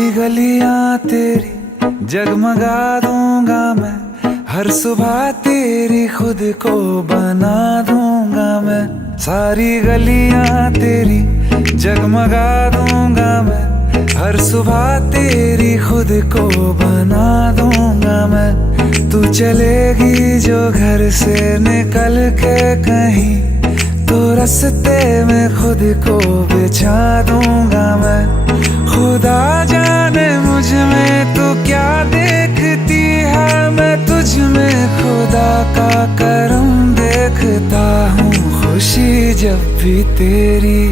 सारी गलियां तेरी जगमगा दूंगा मैं, हर सुबह तेरी खुद को बना दूंगा मैं। सारी गलियां तेरी जगमगा दूंगा मैं, हर सुबह तेरी खुद को बना दूंगा मैं। तू चलेगी जो घर से निकल के कहीं, तो रास्ते में खुद को बिछा दूंगा मैं। खुदा जाने मुझ में तू क्या देखती है, मैं तुझ में खुदा का करम देखता हूँ। खुशी जब भी तेरी,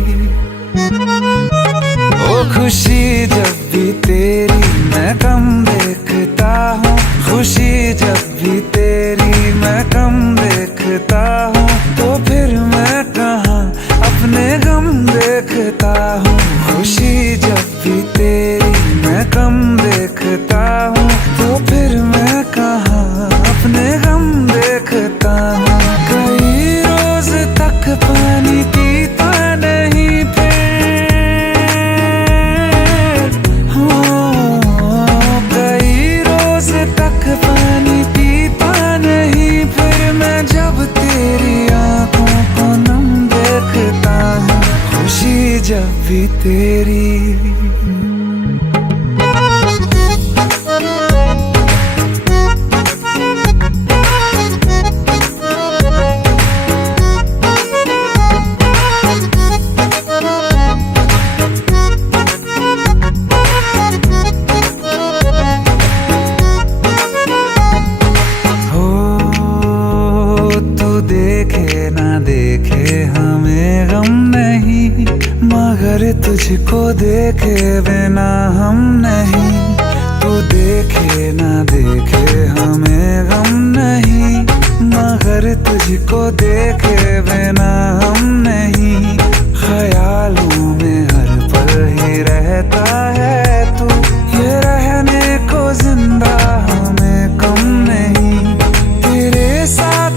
ओ खुशी जब भी तेरी मैं कम देखता हूँ। खुशी जब भी तेरी मैं कम देखता हूँ, तो फिर मैं कहाँ अपने गम देखता हूँ। खुशी जब भी तेरी मैं कम देखता हूँ, तो फिर मैं कहाँ अपने गम देखता हूँ। कई रोज तक पानी पीता नहीं फिर, कई रोज तक पानी पीता नहीं फिर, मैं जब तेरी आंखों को नम देखता हूँ। खुशी जब भी तेरी। देखे ना देखे हमें गम नहीं, मगर तुझको देखे बिना हम नहीं। तू देखे ना देखे हमें गम नहीं, मगर तुझको देखे बिना हम नहीं। ख्यालों में हर पल ही रहता है तू, ये रहने को जिंदा हमें कम नहीं। तेरे साथ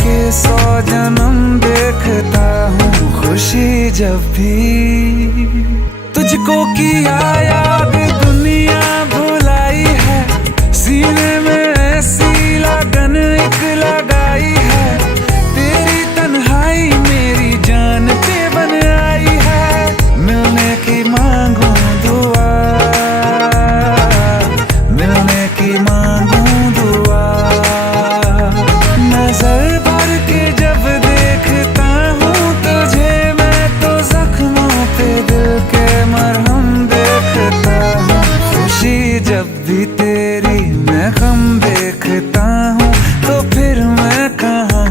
के सौ जन्म देखता हूँ। खुशी जब भी तुझको किया याद दुनिया भुलाई है, सीने में ऐसी लगन एक लगाई है। तेरी तन्हाई मेरी जान पे बन आई है, मिलने की मांगू दुआ, मिलने की मांगू दुआ। नजर जब देखता हूँ तुझे मैं, तो जख्मों पे दिल के मरहम देखता हूँ। खुशी जब भी तेरी मैं गम देखता हूँ, तो फिर मैं कहाँ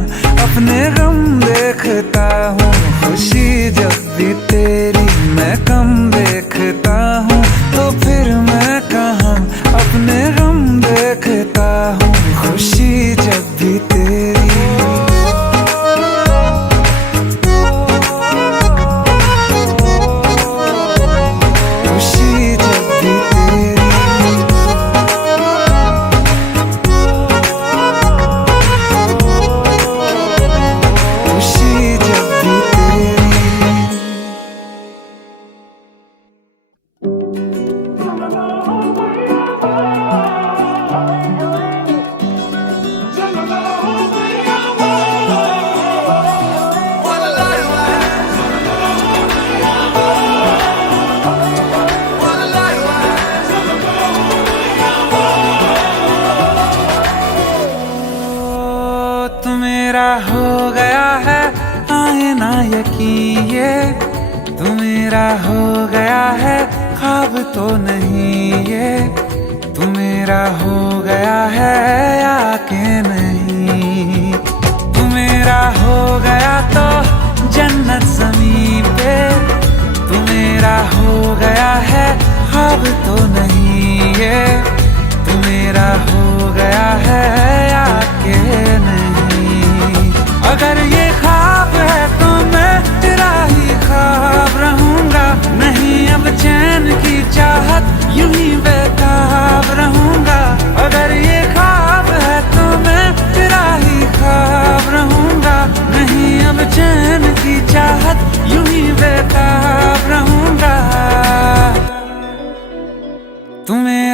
अपने गम देखता हूँ। खुशी जब भी तेरी मैं कम देखता हूँ, तो फिर मैं कहाँ अपने गम देखता हूँ। खुशी जब भी तेरी। मेरा हो गया है आए ना यकीन, ये तू मेरा हो गया है ख्वाब तो नहीं। ये तू मेरा हो गया है या के नहीं। तू मेरा हो गया तो जन्नत ज़मीन पे, तू मेरा हो गया है ख्वाब तो नहीं। ये तू मेरा हो गया है या के नहीं। अगर ये ख्वाब है तो मैं तेरा ही ख्वाब रहूंगा, नहीं अब चैन की चाहत यूं ही बेताब रहूंगा। अगर ये ख्वाब है तो मैं तेरा ही ख्वाब रहूंगा, नहीं अब चैन की चाहत यूं ही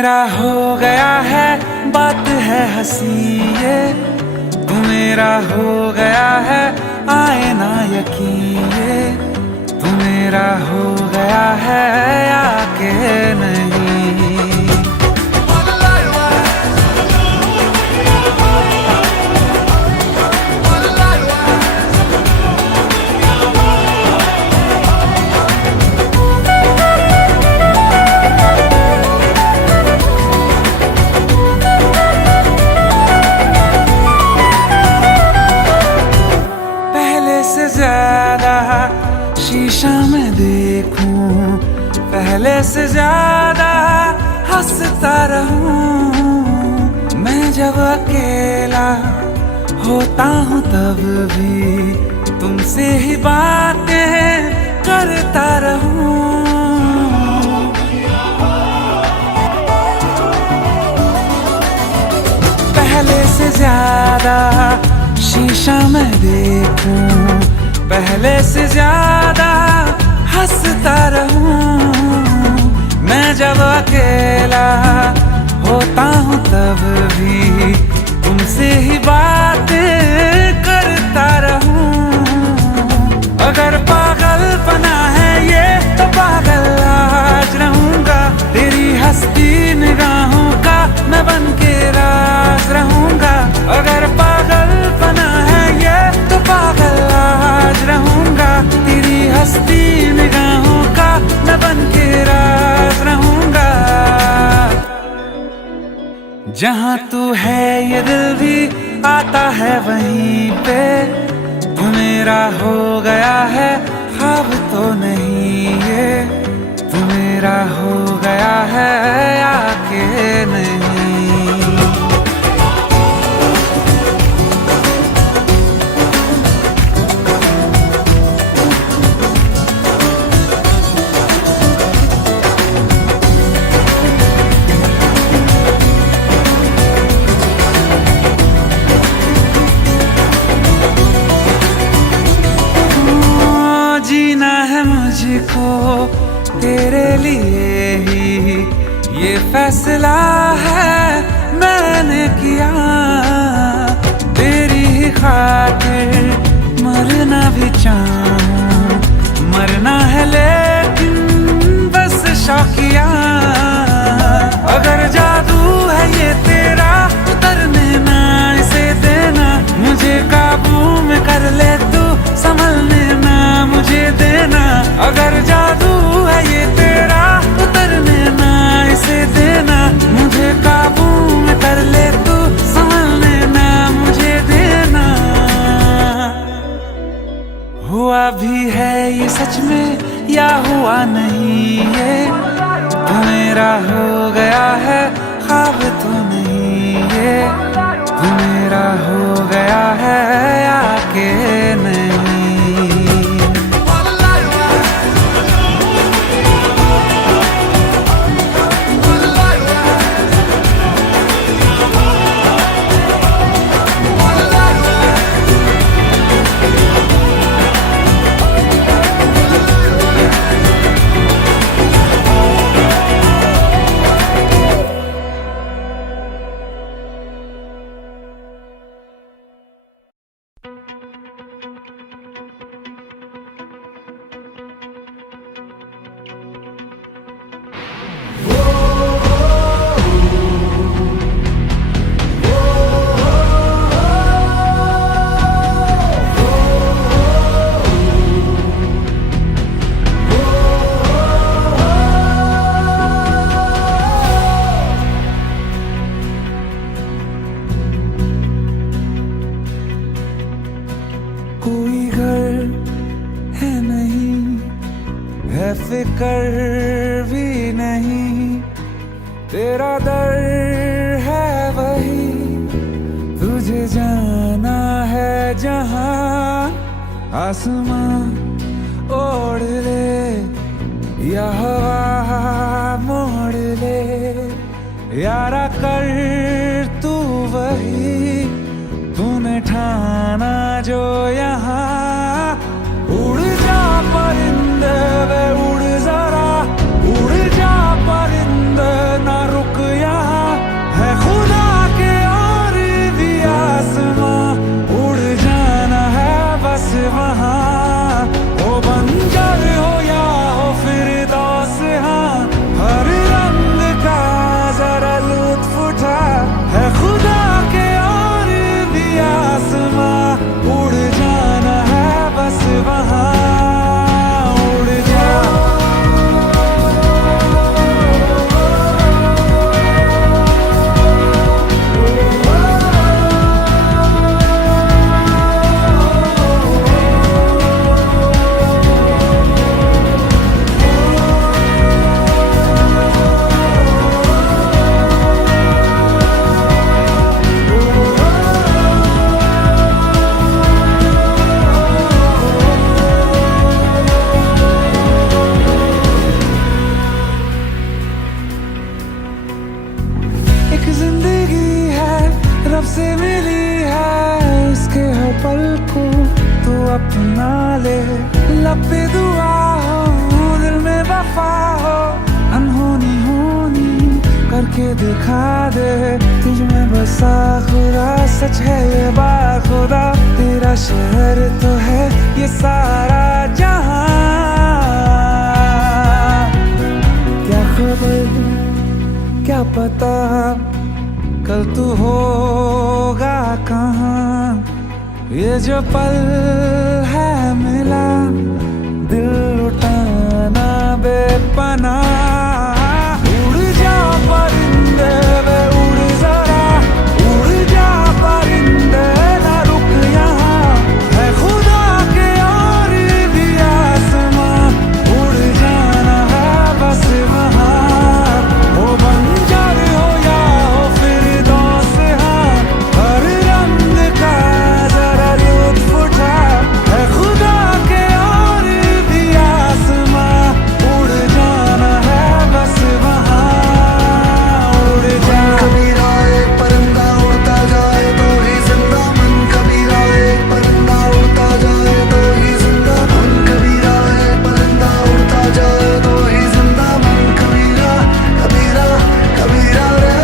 मेरा हो गया है, बात है हंसी ये, तू मेरा हो गया है, आए ना यकीन ये, तू मेरा हो गया है या के नहीं। से ज्यादा शीशा में देखूं, पहले से ज्यादा हंसता रहूं। मैं जब अकेला होता हूँ तब भी तुमसे ही बातें करता रहूं। पहले से ज्यादा शीशा में देखूं, पहले से ज्यादा हंसता रहूं। मैं जब अकेला होता हूँ तब भी तुमसे ही बातें करता रहूं। अगर पागल बना है ये तो पागल आज रहूंगा, तेरी हंसती निगाहों का मैं बन के राज रहूंगा। अगर पागल बना है ये तो पागल आज रहूंगा, तेरी हंसती निगाहों का मैं बन के राज रहूंगा। जहाँ तू है ये दिल भी आता है वहीं पे, तू मेरा हो गया है, ख्वाब तो नहीं ये, तू मेरा हो गया है या के नहीं। जीना है मुझको तेरे लिए ही, ये फैसला है मैंने किया। तेरी ही खातिर मरना भी चाहूं, मरना है लेकिन बस शौकिया। अगर जादू है ये तेरा उतरने ना इसे देना, मुझे काबू में कर ले तू, संभलने ना मुझे देना। अगर जादू है ये तेरा उतरने ना इसे देना, मुझे काबू में कर ले तू, संभलने ना मुझे देना। हुआ भी है ये सच में या हुआ नहीं ये, तू मेरा हो गया है, ख्वाब तो नहीं ये, तू मेरा हो गया है या के नहीं। फिक्र भी नहीं, तेरा दर है वही, तुझे जाना है जहां। आसमां ओढ़ ले या हवा मोड़ ले, यारा कर तू वही, तूने ठाना जो यहाँ। उड़ जा परिंदे वे उड़ जरा, उड़ जा परिंदे ना रुक जब से मिली है उसके हर पल को तू अपना ले, लब पे दुआ हो दिल में वफा हो, अनहोनी होनी करके दिखा दे, तुझ में बसा खुदा सच है ये बाखुदा, तेरा शहर तो है ये सारा जहां, क्या खबर क्या पता कल तू होगा कहाँ, ये जो पल है मिला दिल लुटाना बेपनाह, उड़ जा परिंदे वे उड़ जरा, उड़ जा परिंदे ना रुक यहाँ, है खुदा के और भी आसमां, उड़ जाना है बस वहाँ, हो बंजर हो या हो फिर दोस्त, हाँ हर रंग का जरा लुत्फ उठा, है खुदा के और भी आसमां, उड़ जाना है बस वहाँ, उड़ जा। कबीरा एक परिंदा उड़ता जाए तो ही जिंदा, मन कबीरा एक परिंदा उड़ता जाए तो ही जिंदा, मन कबीरा एक परिंदा उड़ता जाए तो ही जिंदा, मन कबीरा कबीरा कबीरा रे,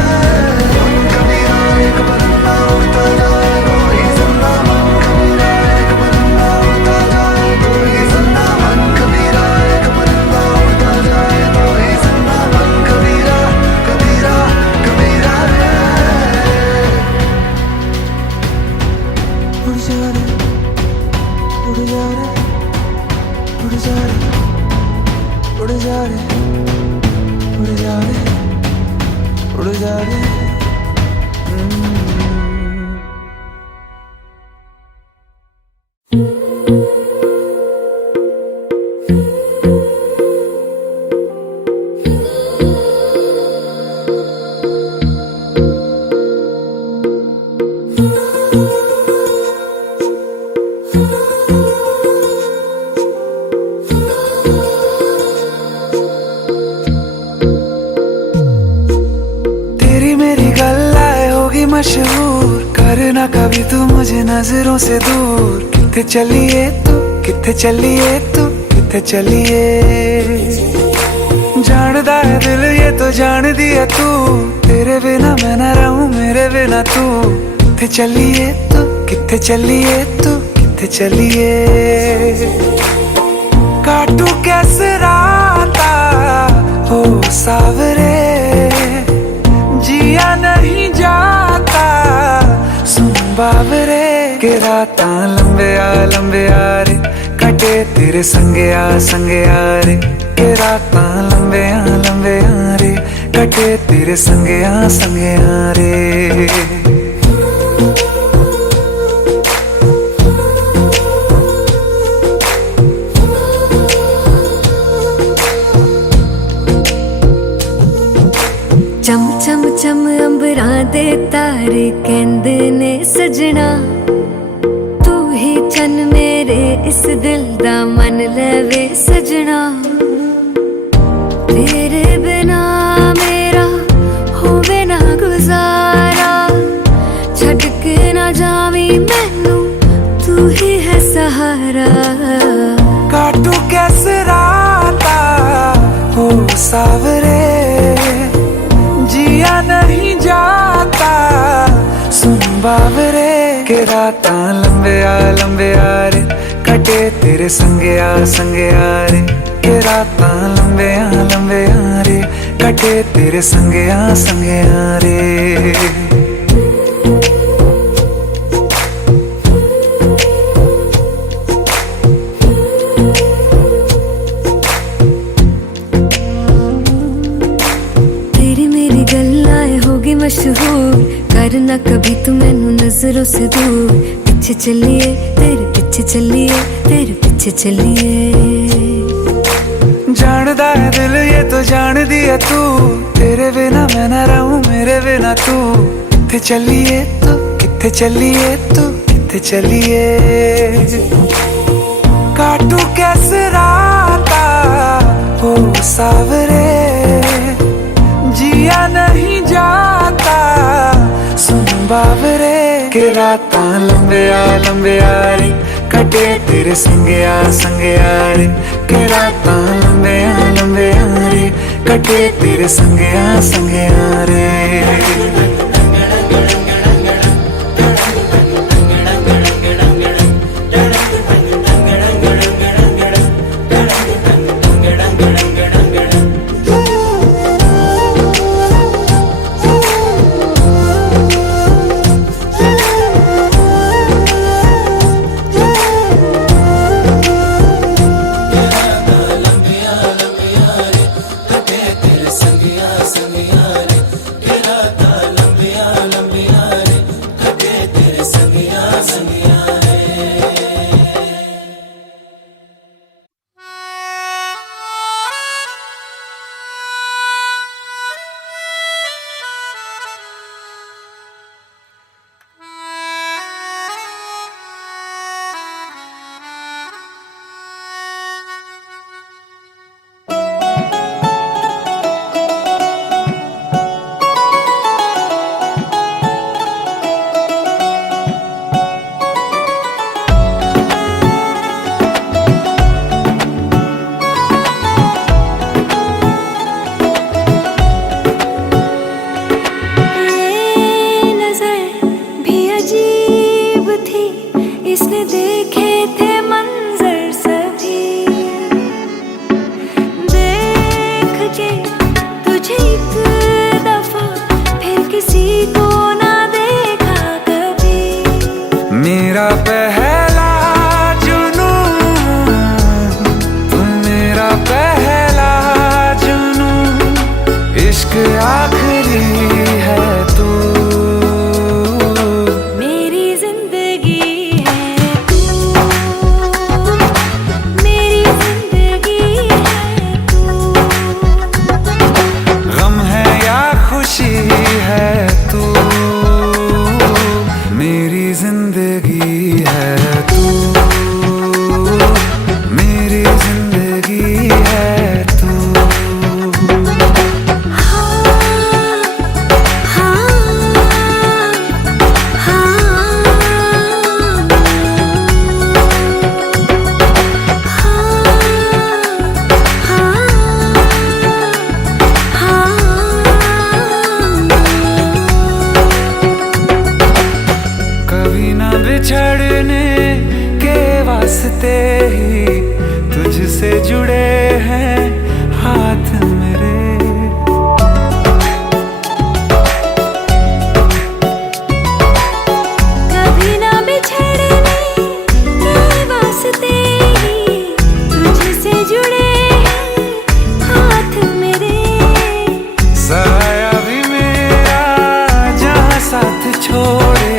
मन कबीरा एक परिंदा उड़ता जाए तो ही जिंदा, मन कबीरा एक परिंदा उड़ता जाए तो ही जिंदा, मन कबीरा एक परिंदा उड़ता जाए तो ही जिंदा, मन कबीरा कबीरा कबीरा रे। उड़ जा रे उड़ जा रे उड़ जा रे उड़ जा रे उड़ जा रे उड़ जा रे। तेरी मेरी गल्लाए होगी मशहूर, करना कभी तू मुझे नजरों से दूर, किथे चलिए तू किथे चलिए तू किथे चलिए, जानदा है दिल ये तो जान दिया तू, तेरे बिना मैं न रहूं मेरे बिना तू, किथे चलिए तू किथे चलिए तू किथे चलिए, काटू कैसे राता हो सावरे, जिया नहीं जाता सुन बाबरे, के रातां लंबे आ रे, कटे तेरे संगे आ रे, के रातां लंबे आ रे, कटे तेरे संगे आ रे। चम चम चम अंबरां दे तारे कहंदे ने सजना, तू ही चन मेरे इस दिल दा मन लवे सजना, तेरे बिना मेरा होवे ना गुजारा, छड़ के ना जावी मैनू तू ही है सहारा, काटू कैसे राता हो सावरे, जिया नहीं जाता सुन बाबरे, के रातां लंबे आ रे, कटे तेरे संगे आ रे, के रातां लंबे आ रे, कटे तेरे संगे आ रे। मशहूर करना कभी तू मैनू नजरों से दूर, पीछे चलिए तेरे पीछे चलिए तेरे पीछे चलिए, जानदा है दिल ये तो जान दिया तू, तेरे बिना मैं न रहूं मेरे बिना तू, किथे चलिए तू किथे चलिए तू किथे चलिए, काटू कैसे राता हो सावरे, जिया नहीं जाता सुन बाबरे, के रातां लंबिया लंबिया रे कटे तेरे संगया संगया रे के रातां लंबिया लंबिया रे कटे तेरे संगया संगया रे इसने देखे थे मंजर सभी देख के तुझे एक दफा फिर किसी को ना देखा कभी मेरा पहला जुनून तू मेरा पहला जुनून इश्क आखिरी है तू बिछड़ने के वास्ते ही तुझसे जुड़े हैं हाथ मेरे कभी ना बिछड़ने के वास्ते ही तुझसे जुड़े हैं हाथ मेरे साया भी मेरा जहाँ साथ छोड़े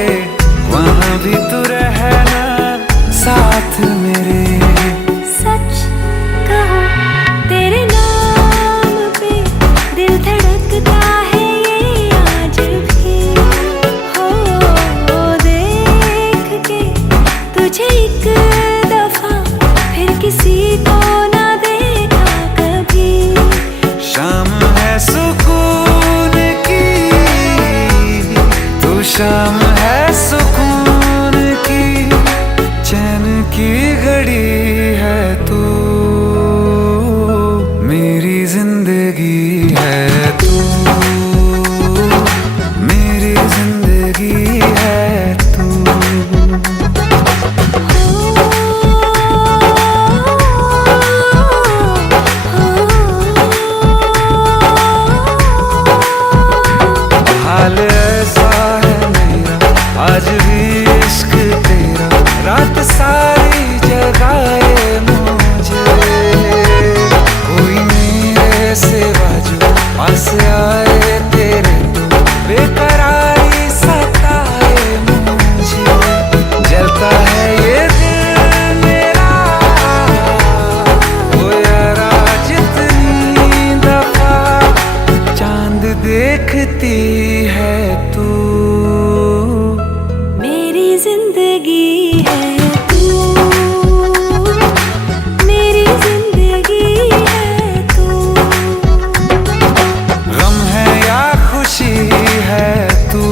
वहाँ भी तू रहना साथ मेरे सच कहो तेरे नाम पे दिल धड़कता है ये आज भी हो देख के तुझे एक दफा फिर किसी को ना देखा कभी शाम है सुकून की तू शाम है सुकून की चैन की घड़ी है तू मेरी जिंदगी है तू मेरी जिंदगी है तू हाल ऐसा है मेरा आज भी इश्क तेरा रात सारी जगाए मुझे कोई मेरे सिवा जो पास आए तेरे तो बेकरारी सताए मुझे जलता है ये दिल मेरा ओ यारा जितनी दफा चांद देखती है तू मेरी जिंदगी है तू मेरी जिंदगी है तू गम है या खुशी है तू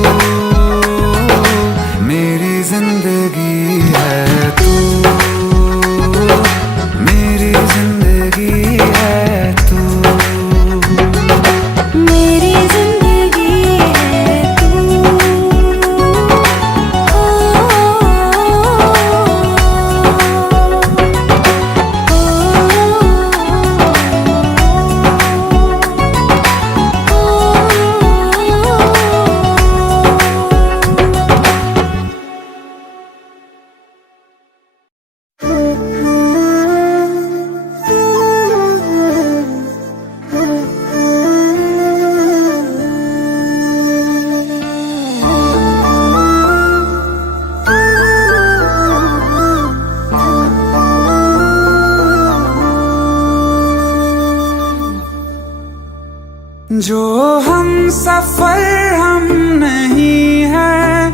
हम सफर हम नहीं है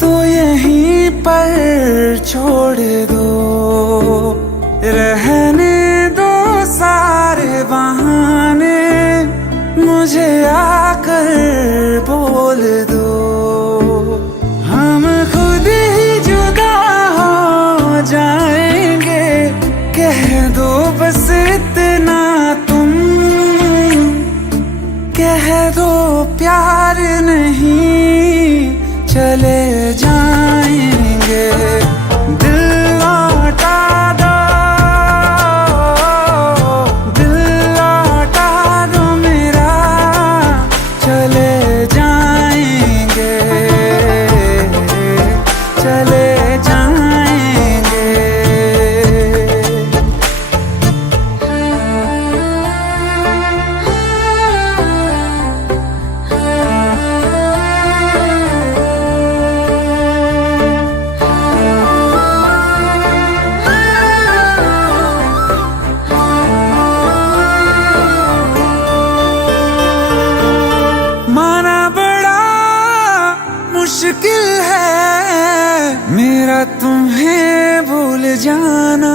तो यहीं पर छोड़ दो, रहने दो सारे बहाने, मुझे आकर बोल दो। हम खुद ही जुदा हो जाएंगे, कह दो बस इतना तुम, कह दो प्यार नहीं चले जाएंगे। दिल लौटा दो, दिल लौटा दो मेरा, चले जाएंगे, चले जाएंगे। माना बड़ा मुश्किल है मेरा तुम्हें भूल जाना,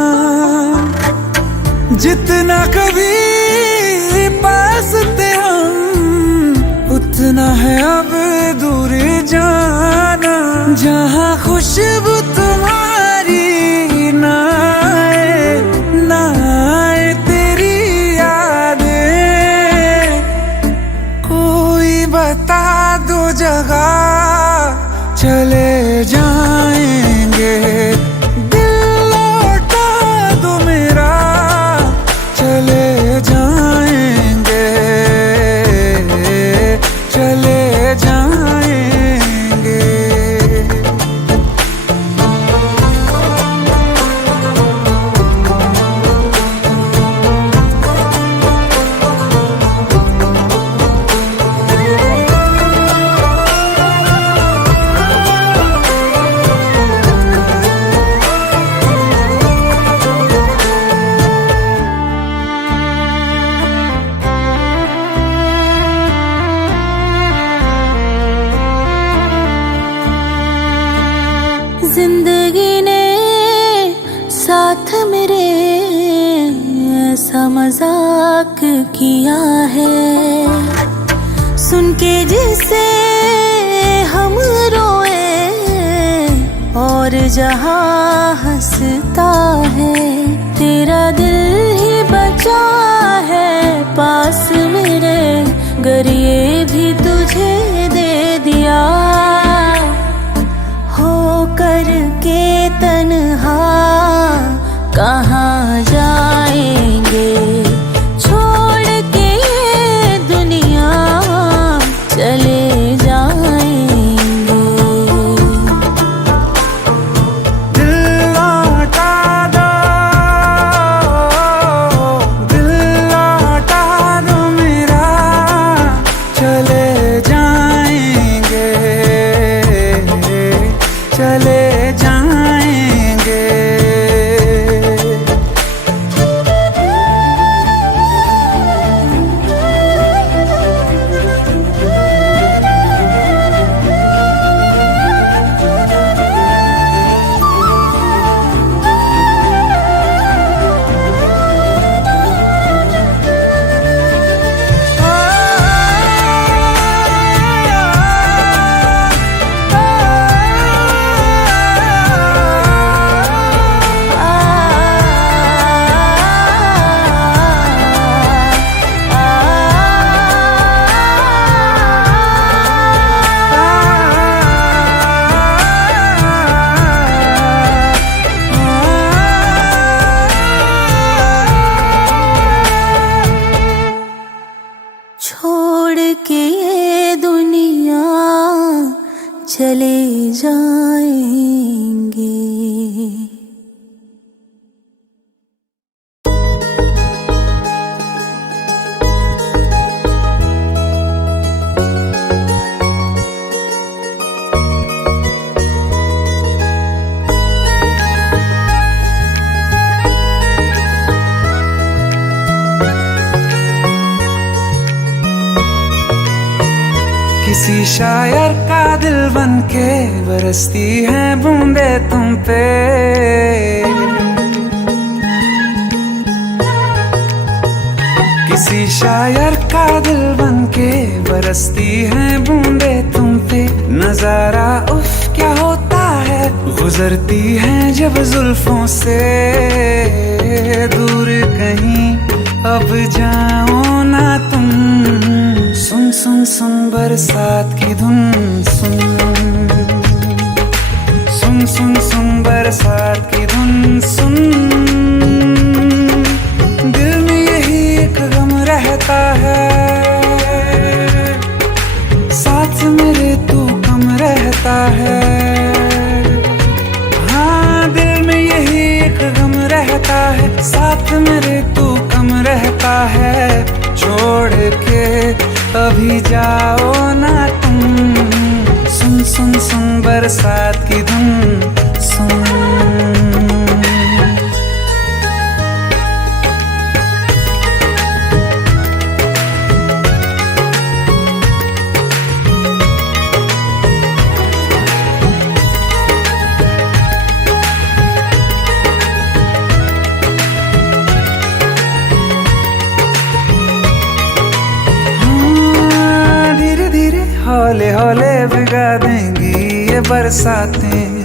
जितना कभी पास थे हम उतना है अब दूर जाना। जहाँ खुशबू तुम्हारी ना आए, ना आए तेरी यादें, कोई बता दो जगह चले जाएंगे। दिल लौटा दो मेरा, चले जाएंगे, चले जाएंगे। जिंदगी ने साथ मेरे ऐसा मजाक किया है, सुन के जिसे हम रोए और जहां हंसता है। तेरा दिल ही बचा है पास मेरे, गर ये भी तुझे दे दिया हो करके तन्हा कहाँ जाएंगे, छोड़ के ये दुनिया चले जाएंगे। दिल लौटा दो, दिल लौटा दो मेरा, चले जाएंगे, चले जाएंगे। छोड़ के ये दुनिया चले जाएंगे। किसी शायर का दिल बनके बरसती हैं बूंदे तुम पे। किसी शायर का दिल बनके बरसती हैं बूंदे तुम पे। नजारा उफ क्या होता है, गुजरती हैं जब जुल्फों से। दूर कहीं अब जाओ ना तुम, सुन सुन सुन बरसात की धुन। सुन सुन सुन सुन बरसात की धुन। सुन दिल में यही एक गम रहता है, साथ मेरे तू कम रहता है। हाँ दिल में यही एक गम रहता है, साथ मेरे तू कम रहता है। छोड़ के अभी जाओ ना तुम, सुन सुन सुन बरसात की धुन। सुन हौले हौले भिगा देंगी ये बरसातें।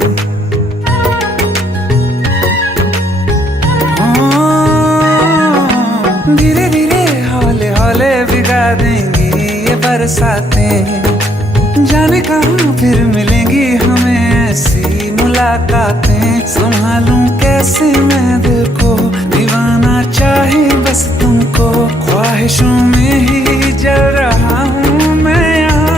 धीरे धीरे हौले हौले भिगा देंगी ये बरसातें। जाने कहाँ फिर मिलेंगी हमें ऐसी मुलाकातें। संभालूं कैसे मैं दिल को, दीवाना चाहे बस तुमको। ख्वाहिशों में ही जल रहा हूँ मैं यहाँ।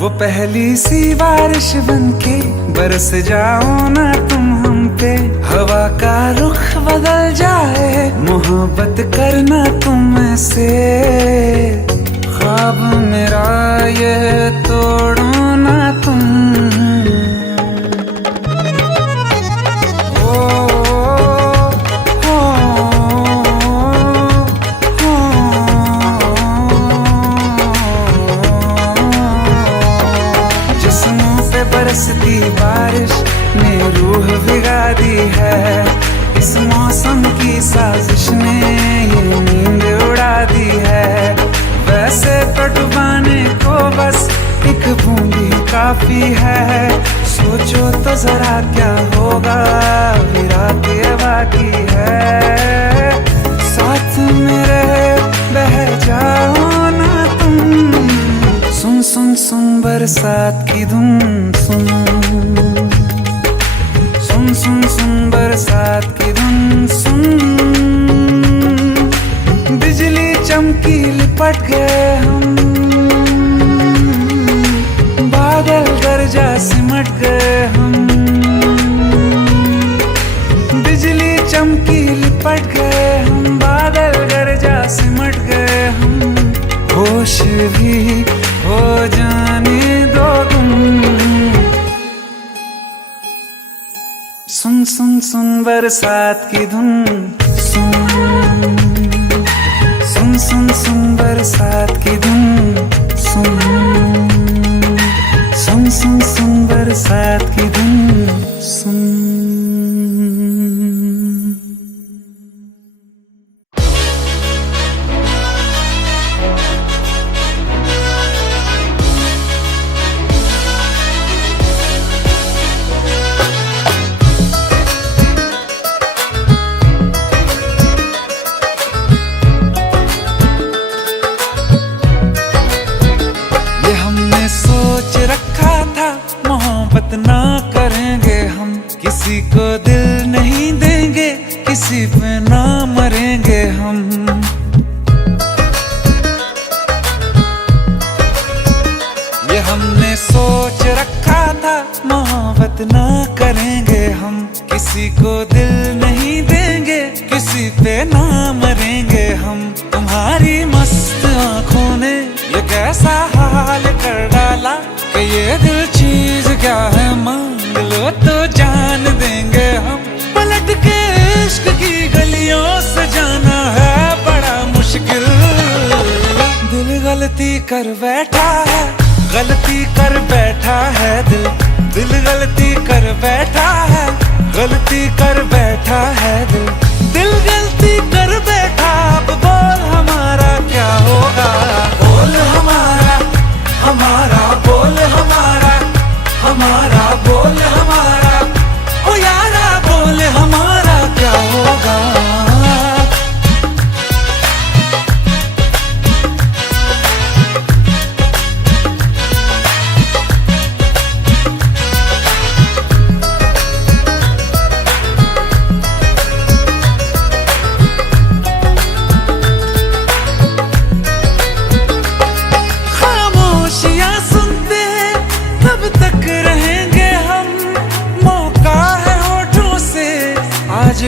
वो पहली सी बारिश बनके बरस जाओ ना तुम हम पे। हवा का रुख बदल जाए, मोहब्बत करना तुम ऐसे। ख्वाब मेरा ये तोड़ो ना तुम। बरसती बारिश ने रूह भिगा दी है। इस मौसम की साजिश ने ये नींद उड़ा दी है। वैसे तो डुबाने को बस एक बूंद ही काफी है। सोचो तो जरा क्या होगा, अभी रात ये बाकी है। साथ मेरे बह जाओ ना तुम, सुन सुन सुन बरसात की धुन। सुन सुन सुन सुन बरसात की धुन। सुन बिजली चमकी लिपट गए हम, बादल गरजा सिमट गए हम। बिजली चमकी लिपट गए हम, बादल गरजा सिमट गए हम। होश भी हो जाने दो तुम, सुन सुन सुन बरसात की धुन। सुन सुन सुन सुन बरसात की धुन। सुन सुन सुन सुन बरसात की धुन। सुन सोच रखा था मोहब्बत ना करेंगे हम, किसी को दिल नहीं देंगे, किसी पे ना मरेंगे हम। ये हमने सोच रखा था मोहब्बत ना करेंगे हम, किसी को दिल नहीं देंगे, किसी पे ना मरेंगे हम। तुम्हारी मस्त आंखों ने ये कैसा हाल कर डाला कि ये दिल चीज क्या है, मांग लो तो जान देंगे हम। पलट के इश्क की गलियों से जाना है बड़ा मुश्किल, दिल गलती कर बैठा है, गलती कर बैठा है दिल, दिल गलती कर बैठा है, गलती कर बैठा है दिल, दिल गलती कर बैठा। अब बोल हमारा क्या होगा, बोल हमारा, हमारा बोल हमारा, हमारा बोल हमारा, ओ यारा बोल हमारा क्या होगा।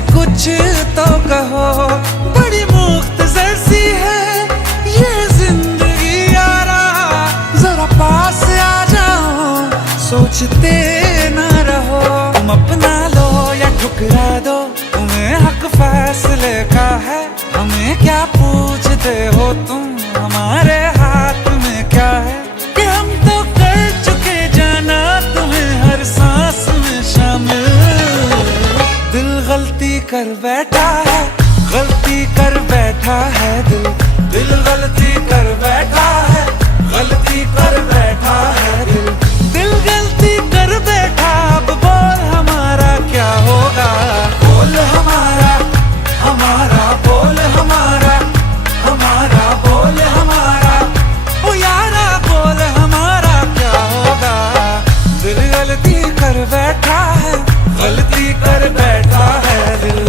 कुछ तो कहो, बड़ी मुख्तसर सी है ये जिंदगी यारा, जरा पास आ जाओ, सोचते न रहो। तुम अपना लो या ठुकरा दो, तुम्हें हक फैसले का है, हमें क्या पूछते हो तुम, हमारे हाथ में क्या है कि हम तो कर चुके जाना तुम्हें हर सांस में शामिल। दिल गलती कर बैठा है, गलती कर बैठा है दिल, दिल गलती कर बैठा है, गलती कर बैठा है दिल, दिल गलती कर बैठा। अब बोल हमारा क्या होगा, बोल हमारा, हमारा बोल हमारा, हमारा बोल हमारा, ओ यारा बोल हमारा क्या होगा। दिल गलती कर बैठा है, गलती कर बैठा है दिल।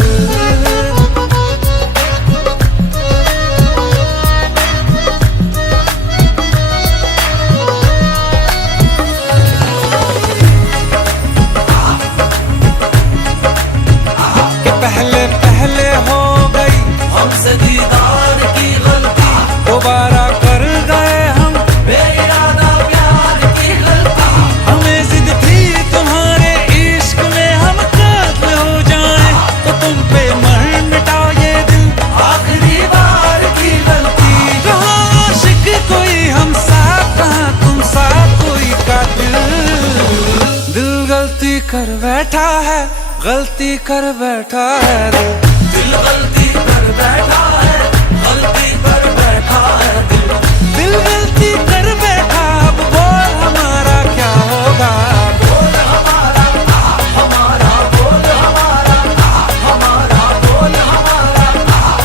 कि पहले पहले हो गई हमसे दीदार की गलती, दोबारा कर गए हम बेइरादा प्यार की गलती। हमें जिद थी तुम्हारे इश्क में हम कातिल हो जाएं, तो तुम पे मर मिटाओ ये दिल, आखिरी बार की गलती। कहाँ आशिक कोई हम साथ, कहाँ तुम साथ कोई कातिल। दिल गलती कर बैठा है, गलती कर बैठा है दिल, दिल गलती कर बैठा है, गलती कर बैठा है दिल, दिल गलती कर बैठा। अब बोल हमारा क्या होगा, बोल हमारा, हमारा बोल हमारा, हमारा बोल हमारा,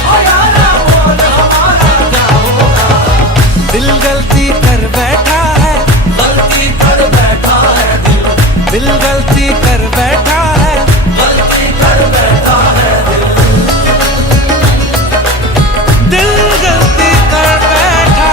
ओ यारा बोल हमारा क्या होगा। दिल गलती कर बैठा है, गलती कर बैठा है दिल, दिल गलती कर बैठा है, गलती कर बैठा है दिल, दिल गलती कर बैठा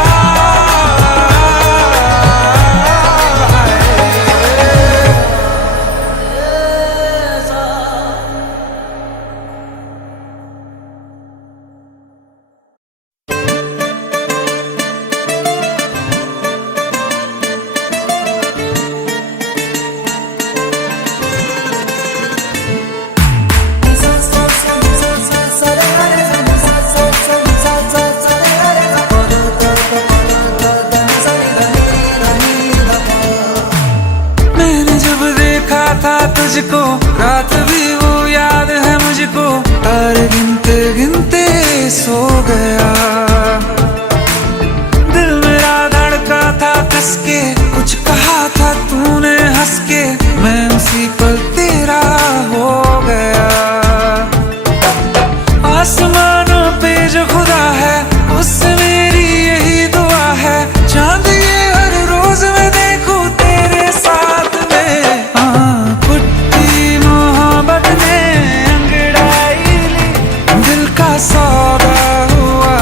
था तुझको, रात भी वो याद है मुझको, तारे गिनते गिनते सो गया। दिल मेरा धड़का था कसके, कुछ कहा था तूने हंस के, मैं उसी पल तेरा हो गया। आसमानों पे जो खुदा है, उससे मेरी यही दुआ है, चांद ये हर रोज मैं देखूं तेरे साथ में। कुट्टी मोहब्बत ने अंगड़ाई ली, दिल का सौदा हुआ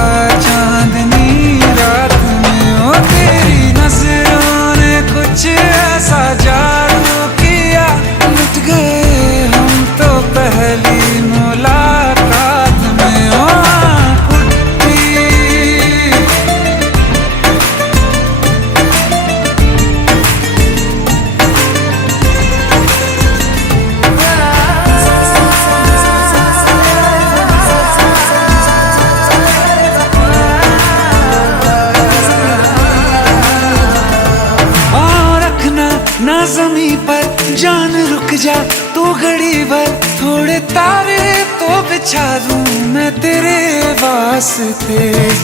ना जमी पर जान रुक जा तू घड़ी भर, थोड़े तारे तो बिछा दूं मैं तेरे वास्ते।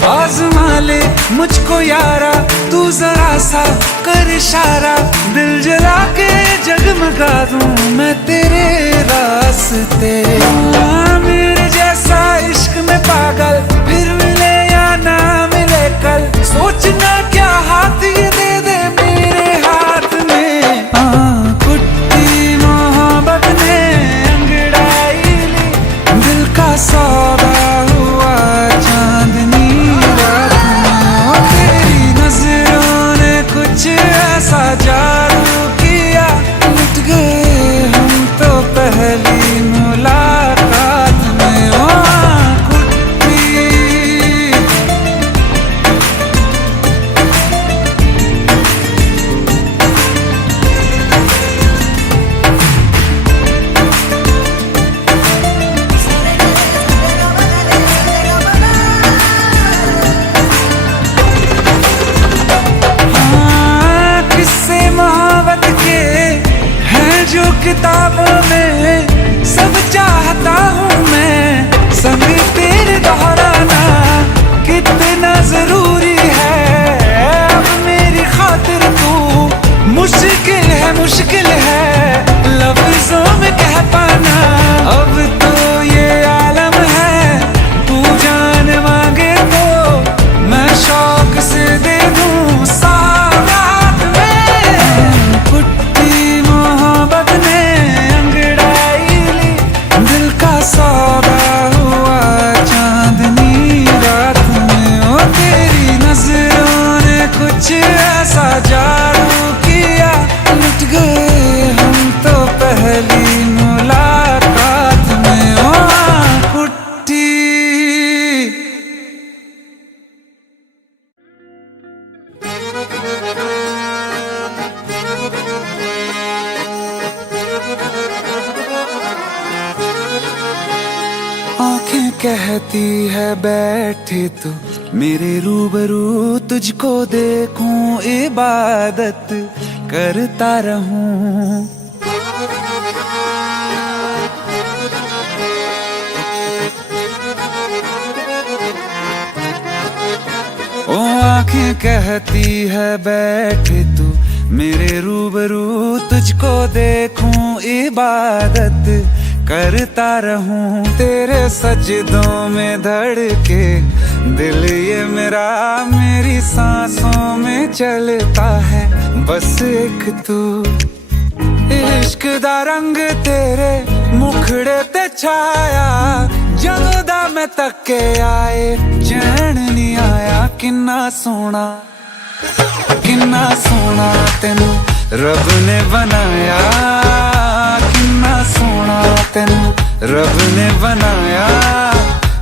आज़मा ले मुझको यारा तू जरा सा कर इशारा, दिल जला के जगमगा दूं मैं तेरे रास्ते। मेरे जैसा इश्क में पागल फिर मिले या ना मिले कल, सोचना क्या हाथ ये दे दे मेरे हाथ में। कुट्टी मोहब्बत ने अंगड़ाई ली, दिल का सौदा हुआ चांदनी रात में। तेरी नजरों ने कुछ ऐसा जादू किया, लुट गए हम तो पहली मुलाकात में। कुट्टी किस्से मोहब्बत के हैं जो किताबों में, सब चाहता हूँ मैं संग तेरे दोहराना, कितना जरूरी है अब मेरी खातिर तू। मुश्किल है लफ्जों में कह पाना, अब तो ये आलम है तू जान मांगे तो मैं शौक से दे दूं सौगात में। कुट्टी मोहब्बत ने अंगड़ाई ली, दिल का सौदा हुआ चांदनी रात में। तेरी नजरों ने कुछ ऐसा जादू किया, लुट गए हम तो पहली मुलाकात में। कुट्टी आंखें कहती है बैठे तू मेरे रूबरू, तुझको देखूं इबादत करता रहूं। ओ आंखें कहती है बैठे तू मेरे रूबरू, तुझको देखूं इबादत करता रहूं। तेरे सजदों में धड़के दिल ये मेरा, मेरी सांसों में चलता है बस एक तू। इश्क दा रंग तेरे मुखड़े ते छाया, जदों दा मैं तके आए चैन नहीं आया। किन्ना सोना तेनू रब ने बनाया, किन्ना सोना तेनू रब ने बनाया।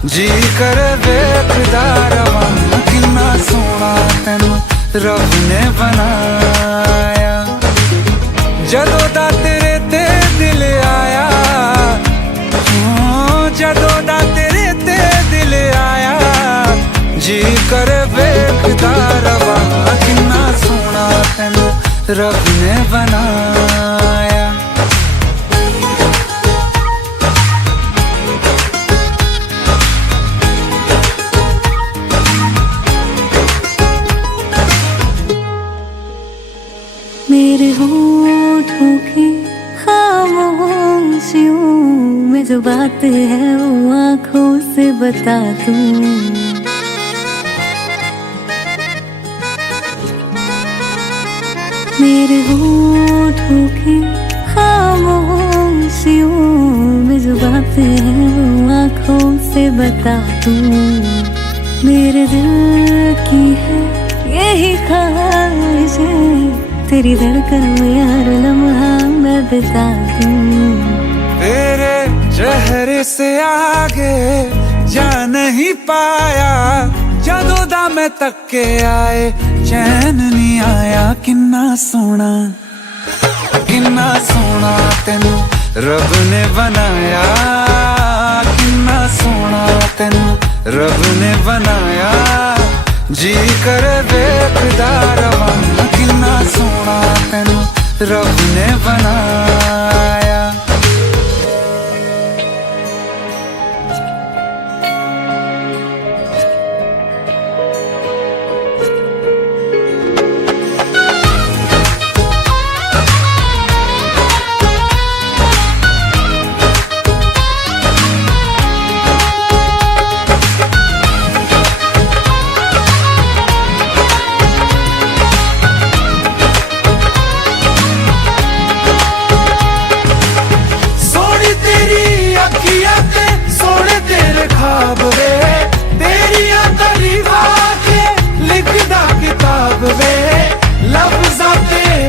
जी कर वेखदा रवां, किन्ना सोना तेनू रब ने बनाया। जदों दा तेरे ते दिल आया, जदों दा तेरे ते दिल आया, जी कर वेखदा रवां, किन्ना सोना तेनू रब ने बनाया। मेरे होठों की खामोशियों में जो बात है वो आँखों से बता दूं। मेरे होठों की खामोशियों में जो बात है वो आँखों से बता दूं। मेरे दिल की है यही ख्वाहिश है, तेरी धड़कन में हर लम्हा मैं बिता दूं। तेरे चेहरे से आगे जा नहीं पाया, जदों दा मैं तके आए चैन नहीं आया। किन्ना सोना तेनू रब ने बनाया, किन्ना सोना तेनू रब ने बनाया। जी कर वेखदा रवां, किन्ना सोना तेनू रब ने बनाया।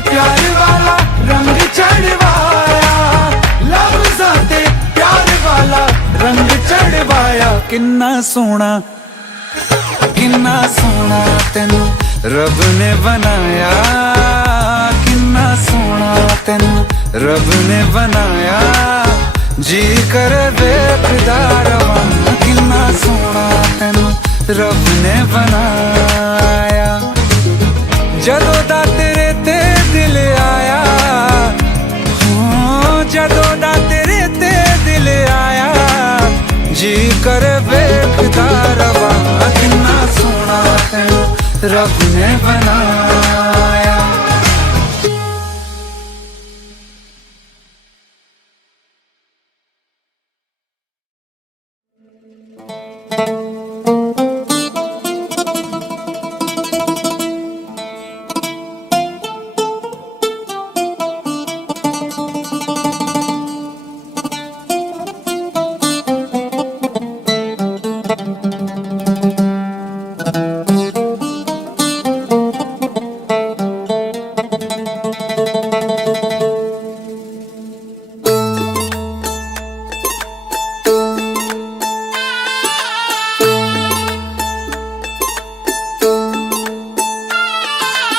प्यार वाला रंग चढ़वाया, लफ्ज़ां ते प्यार वाला रंग चढ़वाया। किन्ना सोना तेनू रब ने बनाया, किन्ना सोना तेनू रब ने बनाया। जी कर वेखदा रवां, किन्ना सोना तेनू रब ने बनाया। जदों दा तेरे ते दिल आया, जदों दा तेरे ते दिल आया। जी कर वेखदा रवां, किन्ना सोना तेनू रब ने बनाया।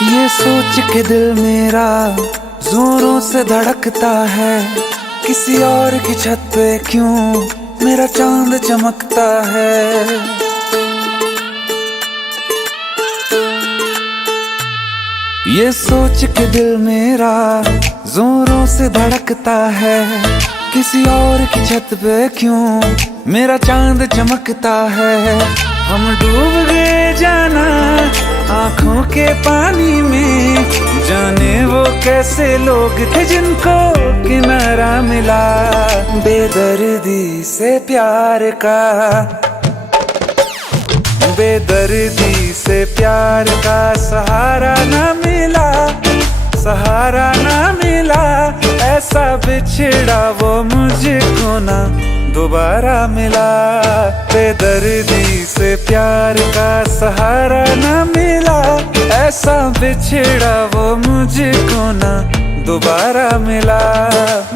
ये सोच के दिल मेरा जोरों से धड़कता है, किसी और की छत पे क्यों मेरा चांद चमकता है। ये सोच के दिल मेरा जोरों से धड़कता है, किसी और की छत पे क्यों मेरा चांद चमकता है। हम डूब गए जाना आंखों के पानी में, जाने वो कैसे लोग थे जिनको किनारा मिला। बेदर्दी से प्यार का, बेदर्दी से प्यार का सहारा ना मिला, सहारा ना मिला। ऐसा बिछड़ा वो मुझको ना दोबारा मिला। बेदर्दी से प्यार का सहारा ना मिला, ऐसा बिछड़ा वो मुझको ना दोबारा मिला।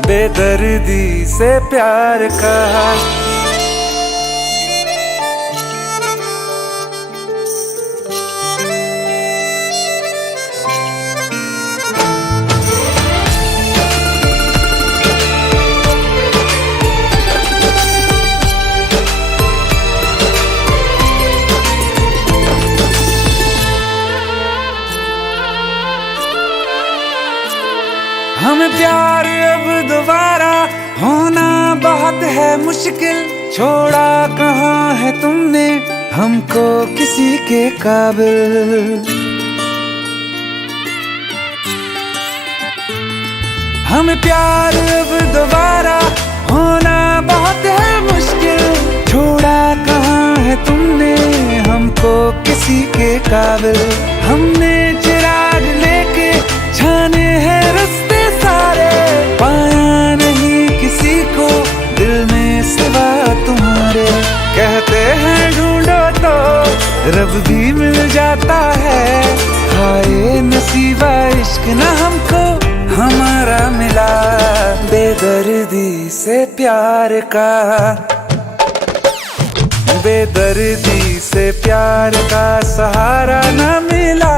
बेदर्दी से प्यार का। हमें प्यार अब दोबारा होना बहुत है मुश्किल, छोड़ा कहाँ है तुमने हमको किसी के काबिल। हमें प्यार अब दोबारा होना बहुत है मुश्किल, छोड़ा कहाँ है तुमने हमको किसी के काबिल। हमने चिराग लेके छाने हैं रास्ते सारे, पाया नहीं किसी को दिल में सिवा तुम्हारे। कहते हैं ढूंढो तो रब भी मिल जाता है, हाय नसीबा इश्क न हमको हमारा मिला। बेदर्दी से प्यार का, बेदर्दी से प्यार का सहारा न मिला,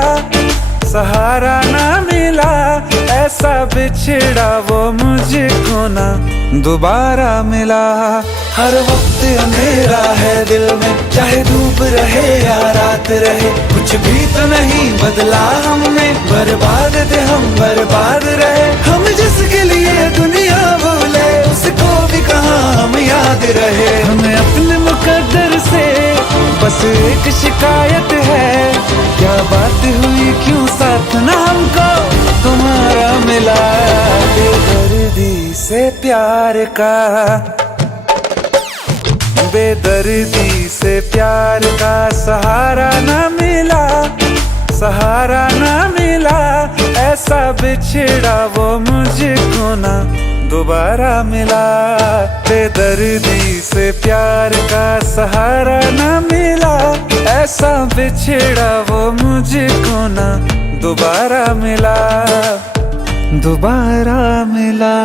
सहारा ना मिला। ऐसा बिछड़ा वो मुझको ना दोबारा मिला। हर वक्त अंधेरा है दिल में, चाहे धूप रहे या रात रहे, कुछ भी तो नहीं बदला हमने। बर्बाद थे हम बर्बाद रहे, प्यार का, बेदर्दी से प्यार का सहारा न मिला, सहारा न मिला। ऐसा बिछड़ा वो मुझको ना दोबारा मिला, बेदर्दी से प्यार का सहारा न मिला। ऐसा बिछड़ा वो मुझको ना दोबारा मिला, दोबारा मिला।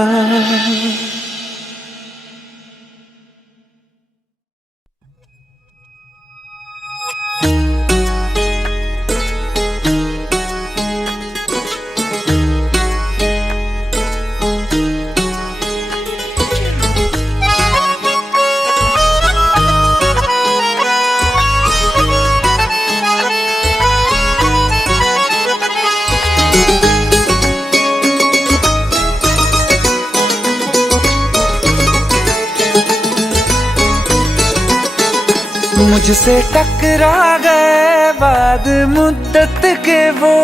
मुझसे टकरा गए बाद मुद्दत के वो,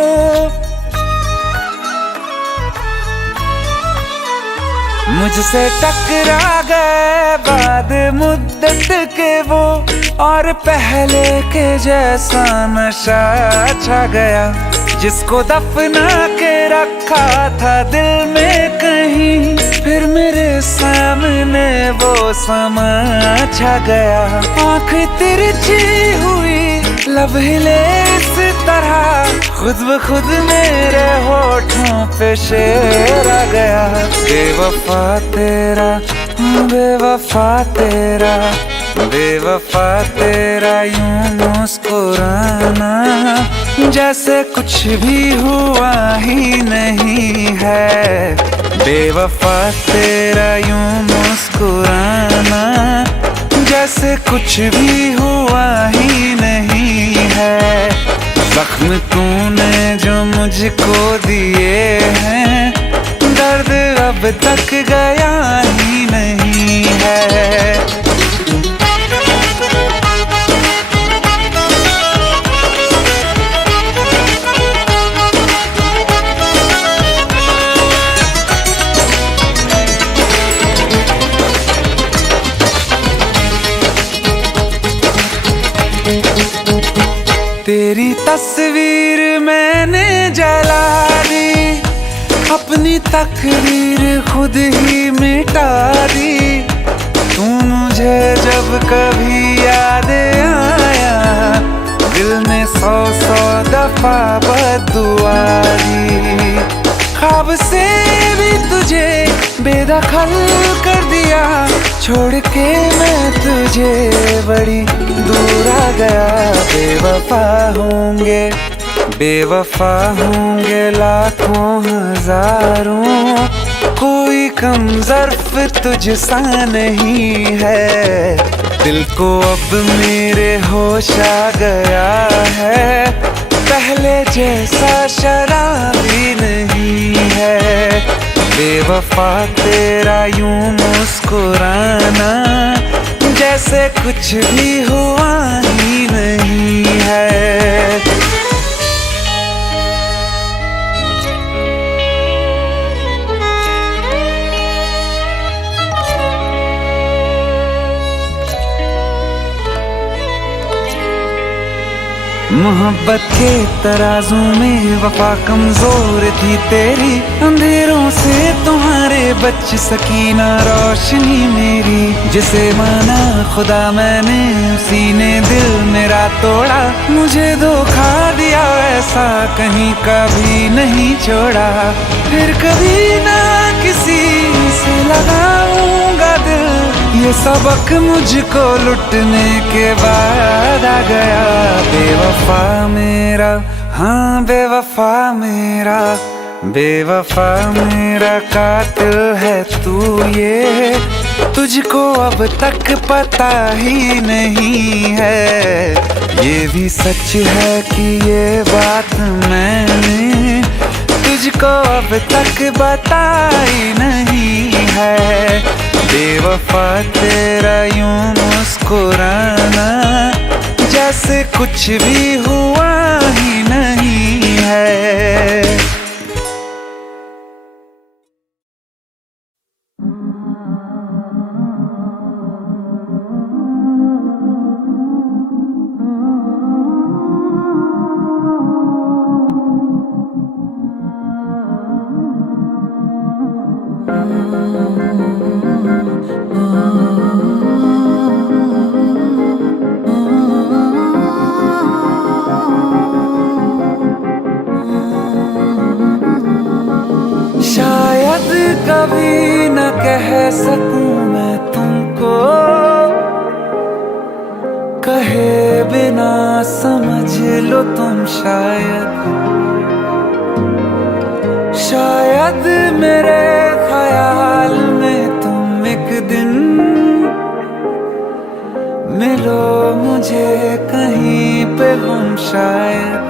मुझसे टकरा गए बाद मुद्दत के वो, और पहले के जैसा नशा छा गया। जिसको दफना के रखा था दिल में कहीं, फिर मेरे सामने वो समा छा गया। आँख तिरछी हुई, लब हिले इस तरह, खुद ब खुद मेरे होठों पे शेर आ गया। बेवफा तेरा, बेवफा तेरा, बेवफा तेरा यूं मुस्कुराना, जैसे कुछ भी हुआ ही नहीं है। बेवफा तेरा यूं मुस्कुराना, जैसे कुछ भी हुआ ही नहीं है। जख्म तूने जो मुझको दिए हैं, दर्द अब तक गया ही नहीं है। तेरी तस्वीर मैंने जला दी, अपनी तकदीर खुद ही मिटा दी। तू मुझे जब कभी याद आया, दिल ने 100 दफा बद्दुआ दी। ख्वाब से भी तुझे बेदखल कर दिया, छोड़ के मैं तुझे बड़ी दूर आ गया। बेवफा होंगे, बेवफा होंगे लाखों हजारों, कोई कम ज़र्फ तुझसा नहीं है। दिल को अब मेरे होश आ गया है, पहले जैसा शराबी नहीं है। बेवफा तेरा यूं मुस्कुराना, जैसे कुछ भी हुआ ही नहीं है। मोहब्बत के तराजू में वफा कमजोर थी तेरी, अंधेरों से तुम्हारे बच सकी ना रोशनी मेरी। जिसे माना खुदा मैंने, उसी ने दिल मेरा तोड़ा। मुझे धोखा दिया ऐसा कहीं कभी नहीं छोड़ा, फिर कभी ना किसी से लगाऊंगा दिल। ये सबक मुझको लुटने के बाद आ गया। बेवफा मेरा, हाँ बेवफा मेरा, बेवफा मेरा कातिल है तू, ये तुझको अब तक पता ही नहीं है। ये भी सच है कि ये बात मैंने तुझको अब तक बताई नहीं है। बेवफा तेरा यूं मुस्कुराना, जैसे कुछ भी हुआ ही नहीं है। शायद कभी न कह सकूं मैं तुमको, कहे बिना समझ लो तुम शायद मेरे ख्याल में तुम एक दिन मिलो मुझे कहीं पे हम शायद,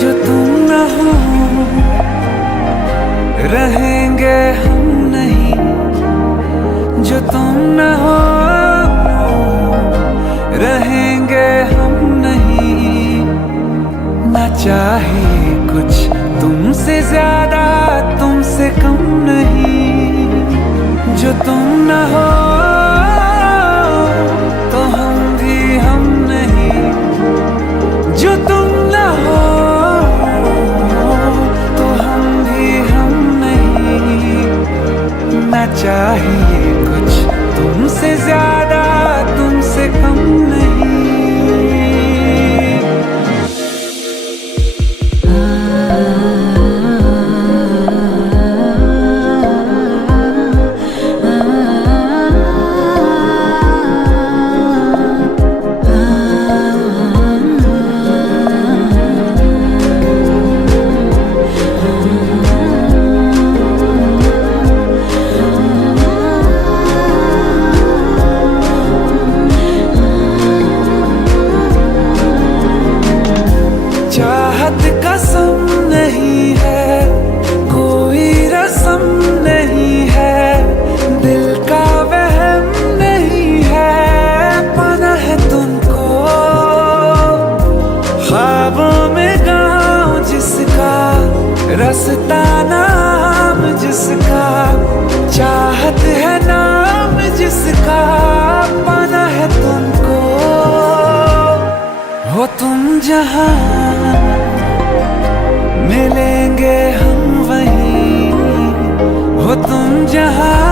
जो तुम न हो रहेंगे हम नहीं, जो तुम न हो रहेंगे हम नहीं। ना चाहिए कुछ तुमसे ज्यादा तुमसे कम नहीं, जो तुम न हो तो हम भी हम नहीं, जो तुम न हो तो हम भी हम नहीं। ना चाहिए कुछ तुमसे ज्यादा तुमसे कम नहीं। चाहत कसम नहीं है, कोई रस्म नहीं है, दिल का वहम नहीं है, पाना है तुमको ख्वाबों में गाँव जिसका, रास्ता नाम जिसका, चाहत है नाम जिसका, पाना है तुमको। हो तुम जहाँ मिलेंगे हम वहीं, हो तुम जहाँ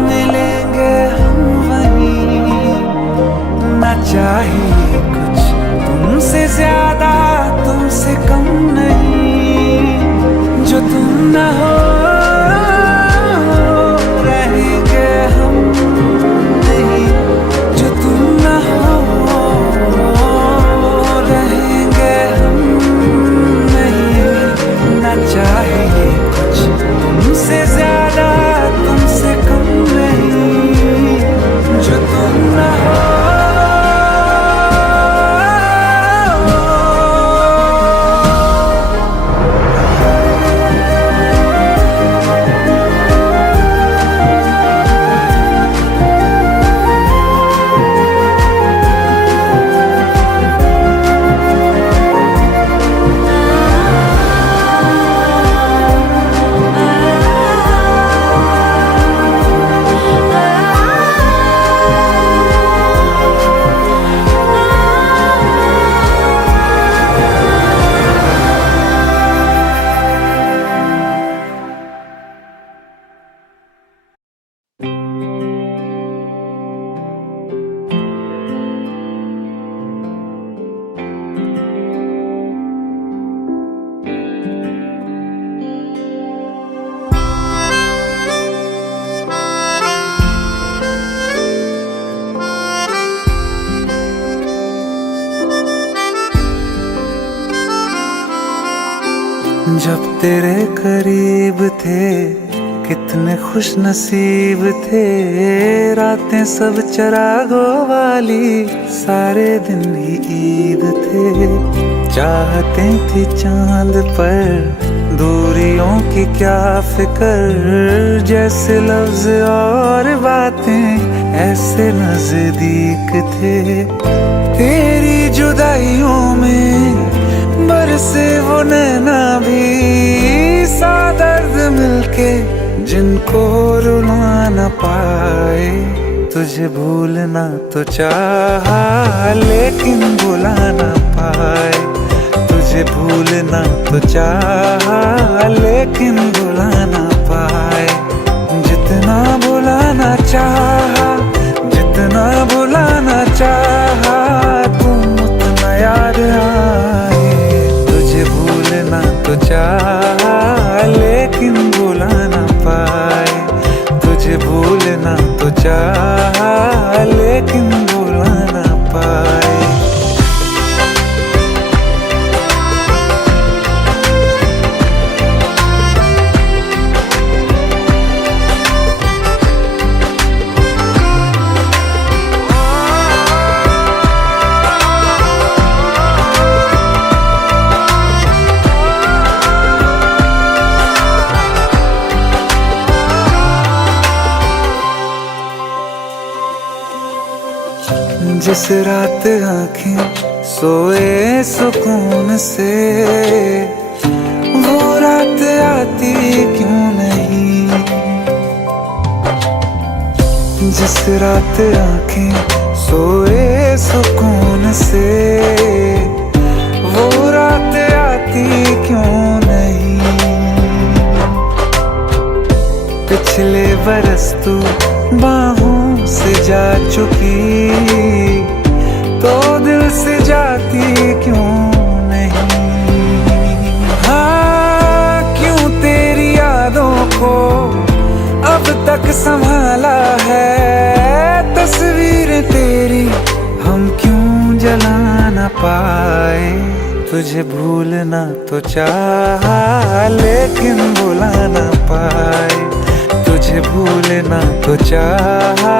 मिलेंगे हम वहीं। ना चाहिए कुछ तुमसे ज्यादा तुमसे कम नहीं, जो तुम न हो रहेंगे हम नहीं, जो तुम न हो रहेंगे हम नहीं। ना चाहिए कुछ तुमसे ज्यादा तुमसे कम नहीं, जो तुम न हो। जब तेरे करीब थे कितने खुश नसीब थे, रातें सब चरागों वाली सारे दिन ही ईद थे। चाहते थी चांद पर दूरियों की क्या फिक्र, जैसे लफ्ज और बातें ऐसे नजदीक थे। तेरी जुदाइयों में बरसे वो नैना भी, सा दर्द मिलके जिनको रुला न पाए। तुझे भूलना तो चाहा लेकिन भुला न पाए, तुझे भूलना तो चाहा लेकिन भुला न पाए। जितना भुलाना चाहा जितना भुलाना चाहा तुम उतना याद आए। तुझे भूलना तो जिस रात आंखें सोए सुकून से, वो रात आती क्यों नहीं। जिस रात आंखें सोए सुकून से, वो रात आती क्यों नहीं। पिछले बरस तू बाहों से जा चुकी, तो दिल से जाती क्यों नहीं। हाँ, क्यों तेरी यादों को अब तक संभाला है, तस्वीर तेरी हम क्यों जला ना पाए। तुझे भूलना तो चाहा लेकिन भुला ना पाए। तुझे भूलना तो चाहा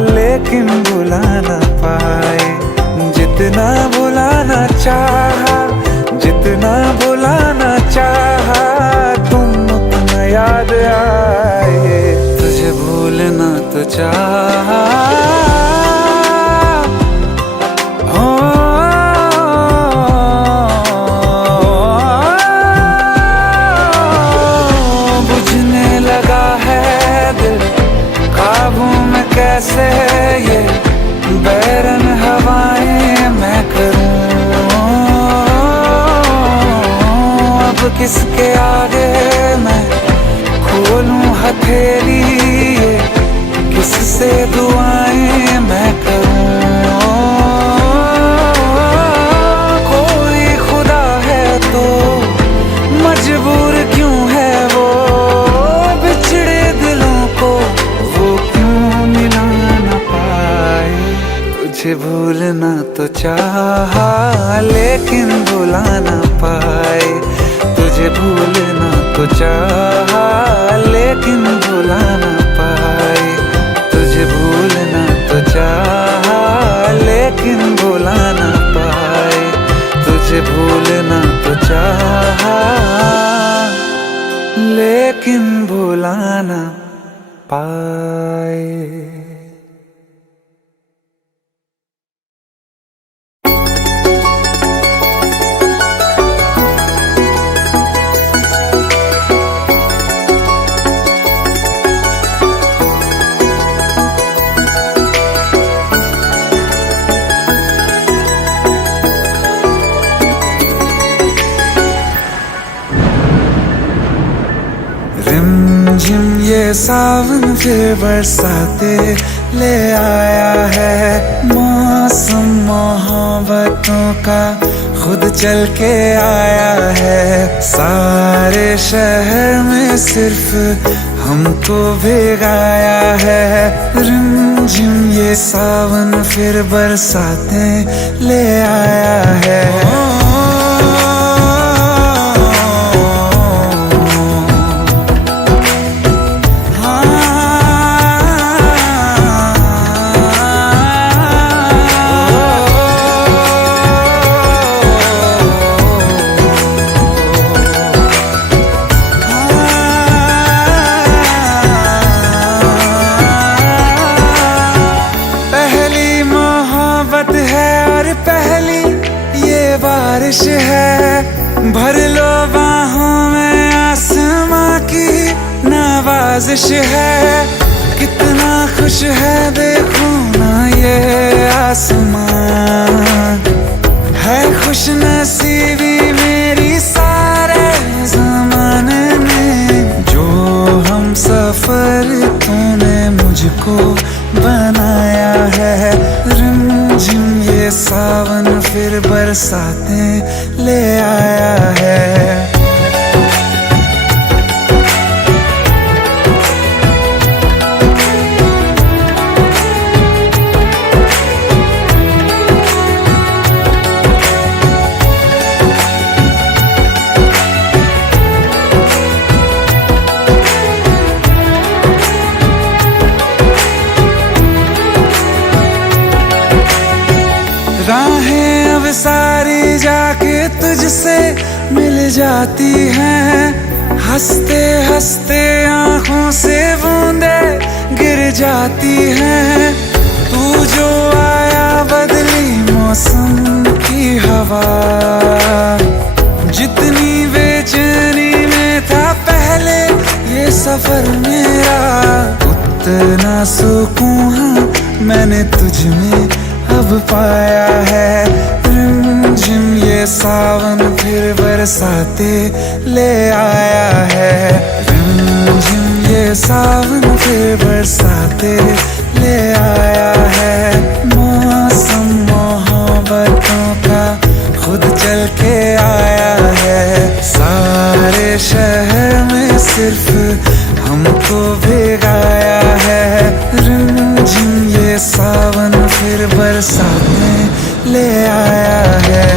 लेकिन भुला ना पाए। जितना भुलाना चाहा, जितना भुलाना चाहा, तुम उतना याद आए। तुझे भूलना तो चाहा, बुझने लगा है दिल काबू में कैसे ये बैरन हवाएं मैं करूं। अब किसके आगे मैं खोलूं हथेली, ये किससे दुआएं मैं करूं। कोई खुदा है तो मजबूर क्यों है वो, बिछड़े दिलों को वो क्यों मिला ना पाए। तुझे भूलना तो चाहा लेकिन भुला ना पाए। तुझे भूलना तो चाहा लेकिन भुला ना पाए। तुझे भूलना तो चाहा लेकिन भुला ना पाए। तुझे भूलना तो चाहा लेकिन भुला ना पाए। रिमझिम ये सावन फिर बरसाते ले आया है। मौसम मोहब्बतों का खुद चल के आया है। सारे शहर में सिर्फ हमको भिगाया है। रिमझिम ये सावन फिर बरसाते ले आया है। बारिश है भर लो बाहों में, आसमां की नवाजिश है। कितना खुश है देखो ना ये आसमान, है खुश नसीबी मेरी सारे ज़माने में। जो हम सफर तूने मुझको बनाया है। रिमझिम ये सावन फिर बरसाते ले आया है। राहें अब सारी जाके तुझसे मिल जाती हैं। हंसते हंसते आंखों से बूंदे गिर जाती हैं। तू जो आया बदली मौसम की हवा, जितनी बेचैनी में था पहले ये सफर मेरा, उतना सुकून हाँ मैंने तुझ में अब पाया है। रिमझिम ये सावन फिर बरसाते ले आया है, रिमझिम ये सावन फिर बरसाते ले आया है। मौसम मोहब्बतों का खुद चल के आया है, सारे शहर में सिर्फ हमको भिगाया है। रिमझिम ये सावन फिर बरसात में ले आया है।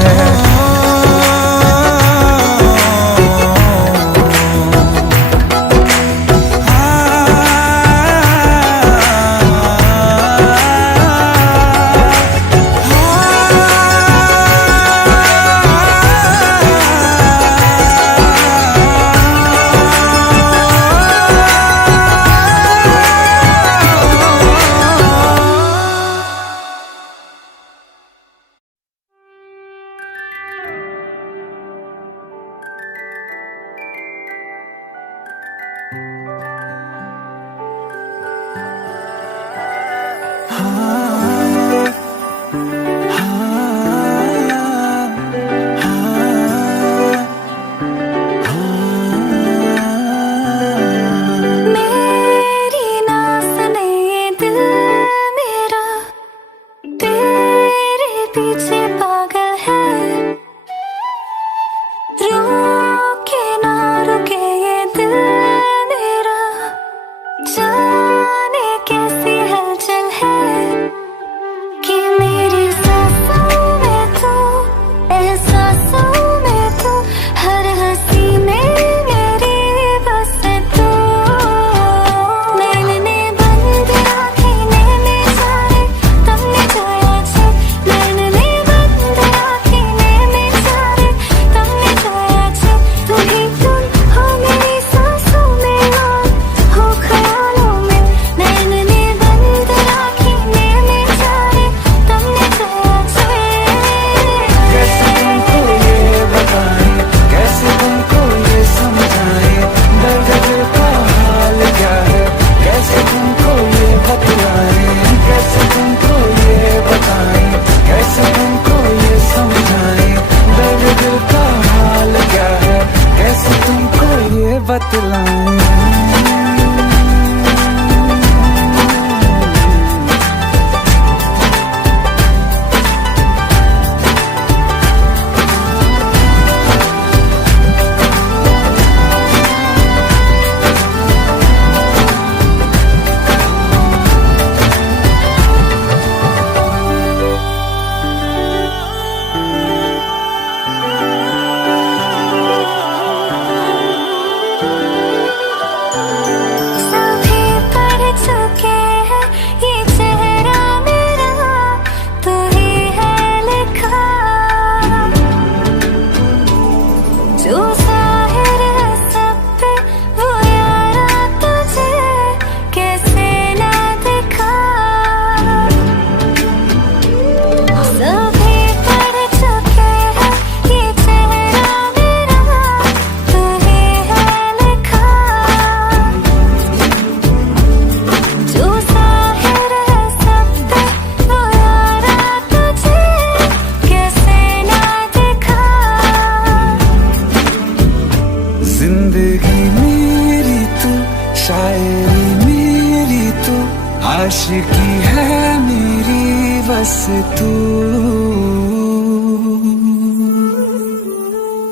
आशिकी है मेरी बस तू,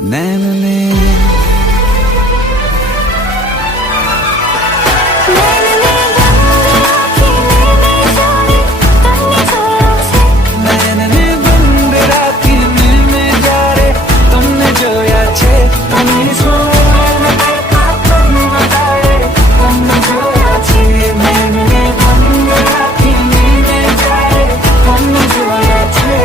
नैन ने बंद राखी में जा रे तुमने जो याचे तुमने सोना बताए तुमने जो याचे मैंने बंद राखी में जा रे तुमने जो याचे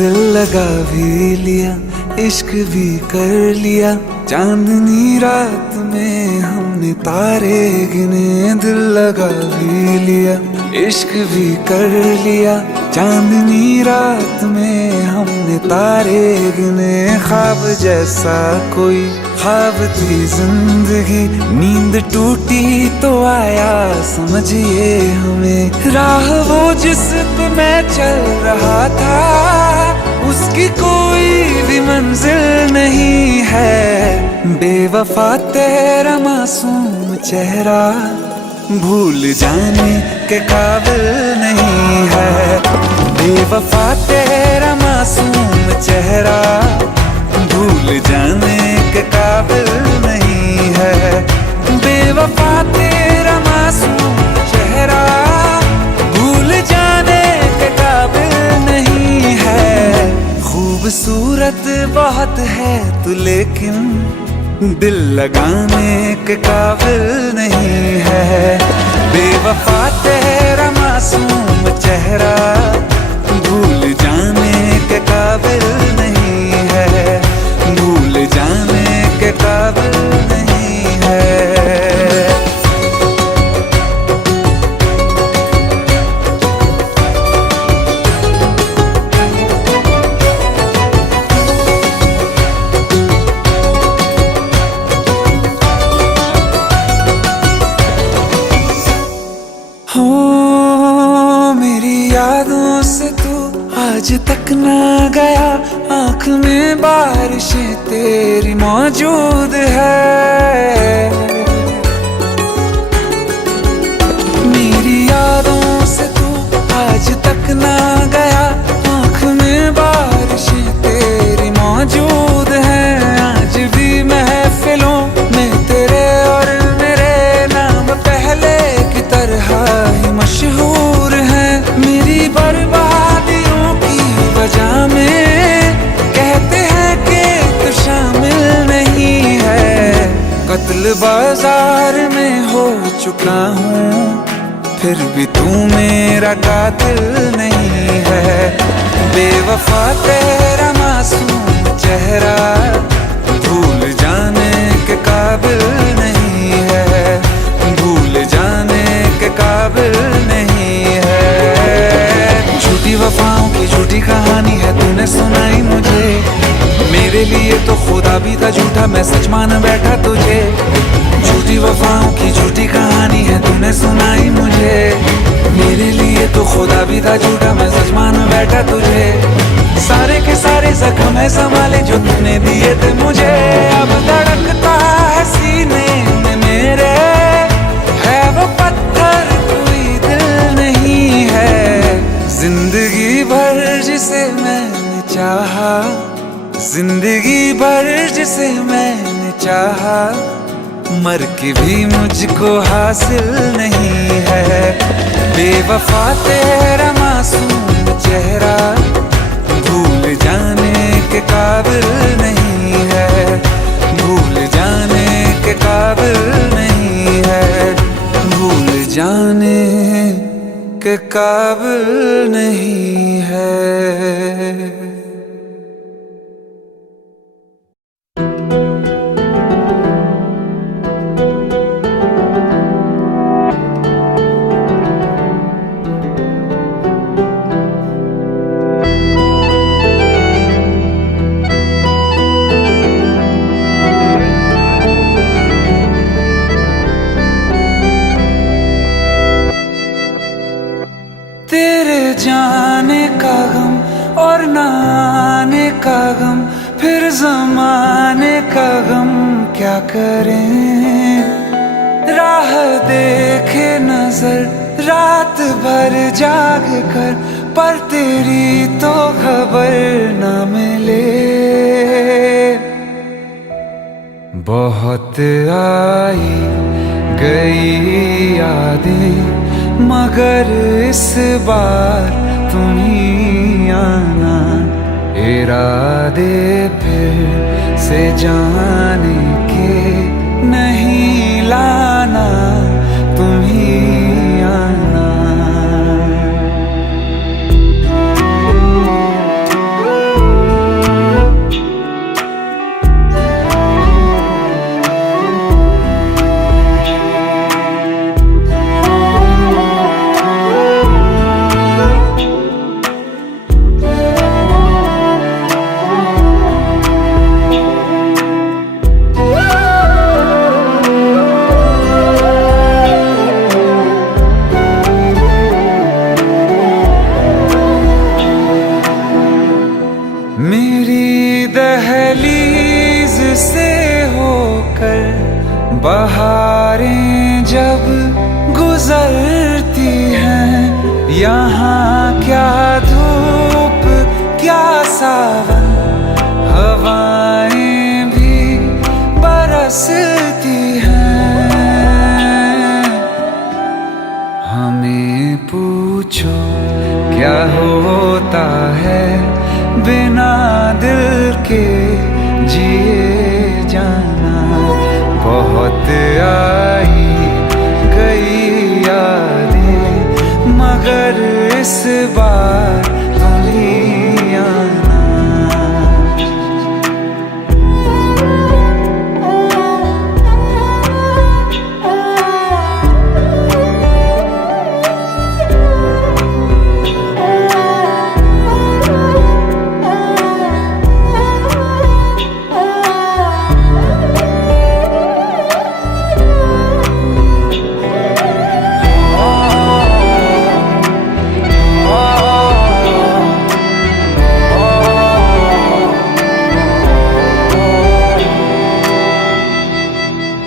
दिल लगा भी लिया, इश्क भी कर लिया, चांदनी रात में हमने तारे गिने। दिल लगा भी लिया, इश्क भी कर लिया, चांदनी रात में हमने तारे गिने। ख्वाब जैसा कोई ख्वाब थी जिंदगी, नींद टूटी तो आया समझिए हमें। राह वो जिस पे मैं चल रहा था, उसकी कोई भी मंजिल नहीं है। बेवफा तेरा मासूम चेहरा भूल जाने के काबिल नहीं है। बेवफा तेरा मासूम चेहरा भूल जाने के काबिल नहीं है। बेवफा तेरा मासूम चेहरा भूल जाने के काबिल नहीं है। खूबसूरत बहुत है तू लेकिन दिल लगाने के काबिल नहीं है। बेवफा तेरा मासूम चेहरा भूल जाने के काबिल नहीं है। भूल जाने के काबिल नहीं है। हो मेरी यादों से तू आज तक ना गया, आँख में बारिशें तेरी मौजूद है। मेरी यादों से तू आज तक ना गया, आँख में बारिशें तेरी मौजूद है। आज भी महफिलों में तेरे और मेरे नाम पहले की तरह ही मशहूर है। मेरी बर्बादियों की वजह में कहते हैं कि तू शामिल नहीं है। कत्ल बाजार में हो चुका हूँ, फिर भी तू मेरा कातिल नहीं है। बेवफा तेरा मासूम चेहरा भूल जाने के काबिल नहीं है। भूल जाने के काबिल नहीं है। झूठी वफाओं की झूठी कहानी है तूने सुनाई मुझे। मेरे लिए तो खुदा भी था झूठा, मैं सच मान बैठा तुझे। झूठी वफाओं की झूठी कहानी है तूने सुनाई मुझे। मेरे लिए तो खुदा भी था झूठा, मैं सच मान बैठा तुझे। सारे के सारे जख्म है संभाले जो तूने दिए थे मुझे। अब धड़कता है सीने में मेरे, है वो पत्थर कोई दिल नहीं है। जिंदगी भर जिसे मैंने चाहा, जिंदगी भर जिसे मैंने चाहा, मर के भी मुझको हासिल नहीं है। बेवफा तेरा मासूम चेहरा भूल जाने के काबिल नहीं है। भूल जाने के काबिल नहीं है। भूल जाने के काबिल नहीं है। तेरे जाने का गम और ना आने का गम, फिर जमाने का गम क्या करें। राह देखे नजर रात भर जाग कर, पर तेरी तो खबर न मिले। बहुत आई गई यादें मगर इस बार तुम ही आना। इरादे फिर से जाने के नहीं लाना, तुम ही आना। यहाँ क्या धूप क्या सावन, हवाएं भी बरसती हैं। हमें पूछो क्या होता है बिना दिल के जिए जाना। बहुत आई गई यादें मगर इस बार तुम ही आना।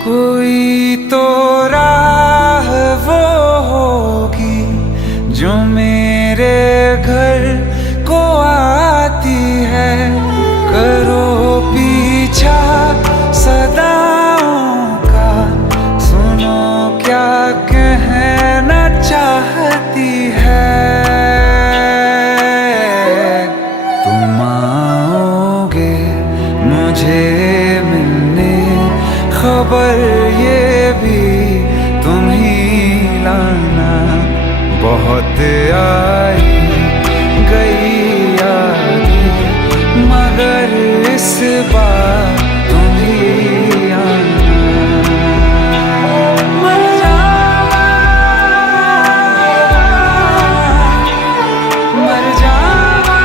कोई तो राह वो होगी जो मेरे घर को आती है। करो पीछा सदाओं का, सुनो क्या कहना चाहती है। तुम आओगे मुझे मिलने, खबर ये भी तुम ही लाना। बहुत आई गई यादें मगर इस बार तुम ही आना। मर जावा, मर जावा।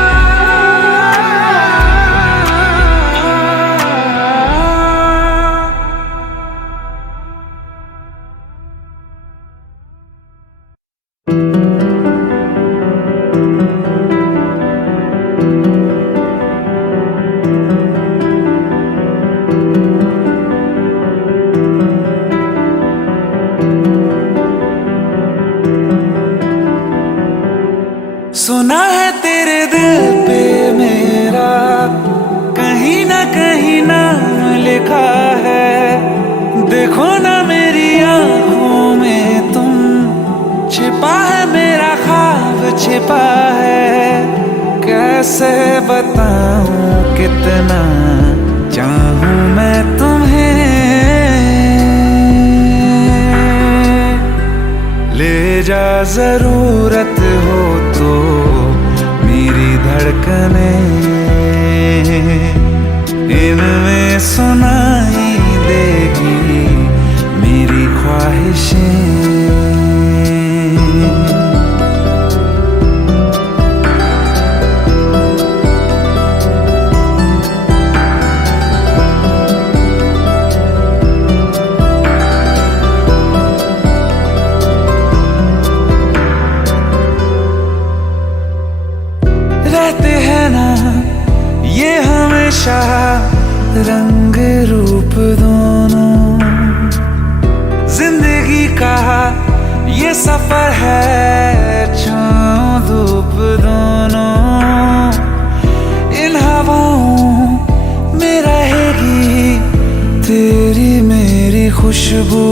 सुना है तेरे दिल पे मेरा कहीं ना कहीं नाम लिखा है। देखो ना मेरी आंखों में तुम, छिपा है मेरा ख्वाब छिपा है। कैसे बताऊं कितना चाहूं मैं तुम्हें। ले जा जरूरत हो तो मेरी धड़कनें, इनमें सुनाई देगी मेरी ख्वाहिशें। रहते हैं ना ये हमेशा रंग रूप दोनों। जिंदगी का ये सफर है छाँव धूप दोनों। इन हवाओं में रहेगी तेरी मेरी खुशबू।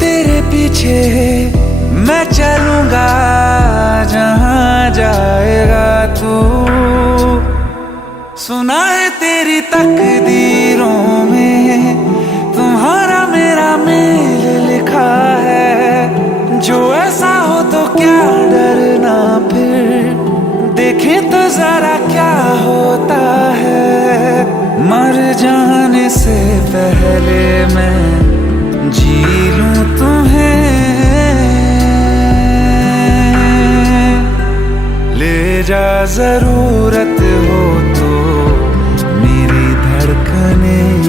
तेरे पीछे मैं चलूंगा जहाँ जाएगा तू। सुना है तेरी तकदीरों में तुम्हारा मेरा मेल लिखा है। जो ऐसा हो तो क्या डरना फिर, देखे तो जरा क्या होता है। मर जाने से पहले मैं जी लूं तुम्हें। ले जा जरूरत हो तो मेरी धड़कनें,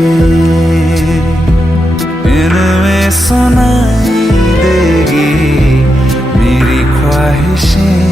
इनमें सुनाई देगी मेरी ख्वाहिशें।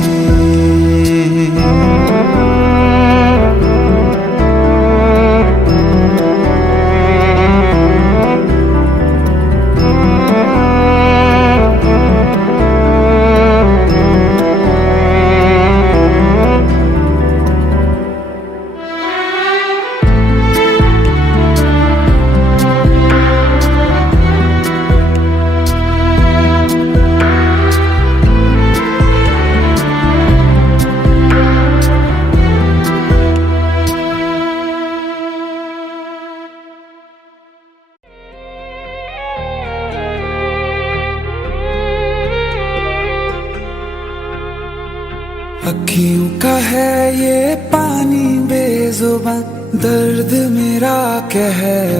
अखियों का है ये पानी बेजुबां, दर्द मेरा कह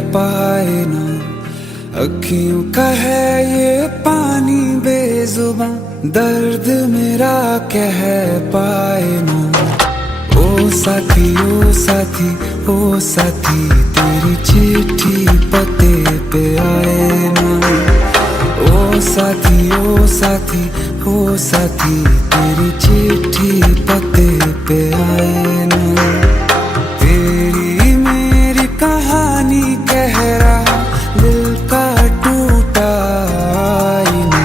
पाए ना। अखियों का है ये पानी बेजुबां, दर्द मेरा कह पाए ना। ओ साथी ओ साथी ओ साथी, तेरी चिट्ठी पते पे आए ना। ओ साथी ओ साथी ओ साथी, तेरी चिट्ठी पते पे आए ना। तेरी मेरी कहानी कह रहा दिल का टूटा आईना।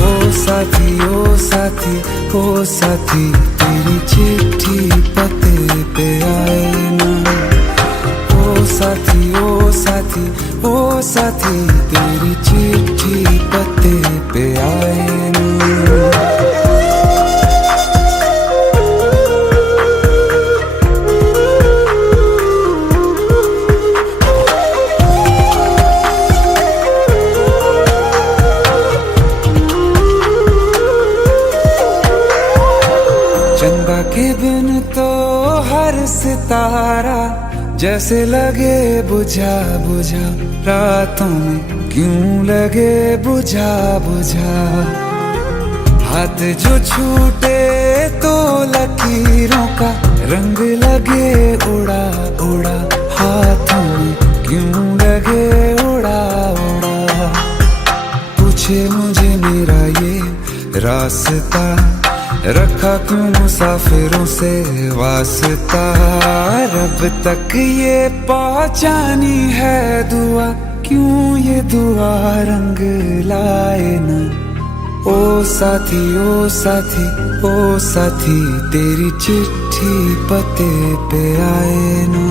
ओ साथी ओ साथी ओ साथी, तेरी चिट्ठी पते पे आए ना। ओ साथी ओ साथी ओ साथी, तेरी चिट्ठी पते पे आए ना। चंदा के बिन तो हर सितारा जैसे लगे बुझा बुझा, रातों में क्यों लगे बुझा बुझा। हाथ जो छूटे तो लकीरों का रंग लगे उड़ा उड़ा, हाथों में क्यों लगे उड़ा उड़ा। पूछे मुझे मेरा ये रास्ता, रखा क्यों मुसाफिरों से वास्ता। रब तक ये पहुंचानी है दुआ, क्यों ये दुआ रंग लाए ना। ओ साथी ओ साथी ओ साथी, तेरी चिट्ठी पते पे आए ना।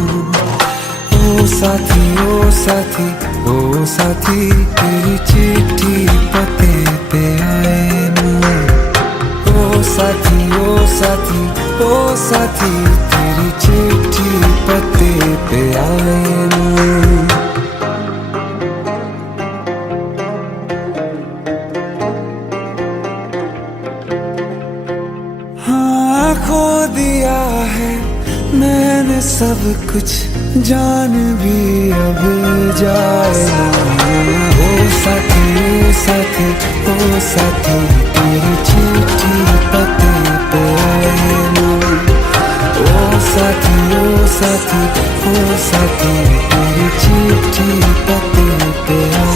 ओ साथी ओ साथी ओ साथी, तेरी चिट्ठी पते पे आए ना। ओ साथी ओ साथी ओ साथी, तेरी चिट्ठी पते पे आए ना। हाँ खो दिया है मैंने सब कुछ, जान भी अब जाए ना। ओ साथी ओ साथी ओ साथी, तेरी चिट्ठी पते पे आए ना। ओ साथी ओ साथी ओ साथी, तेरी चिट्ठी पते पे आए ना।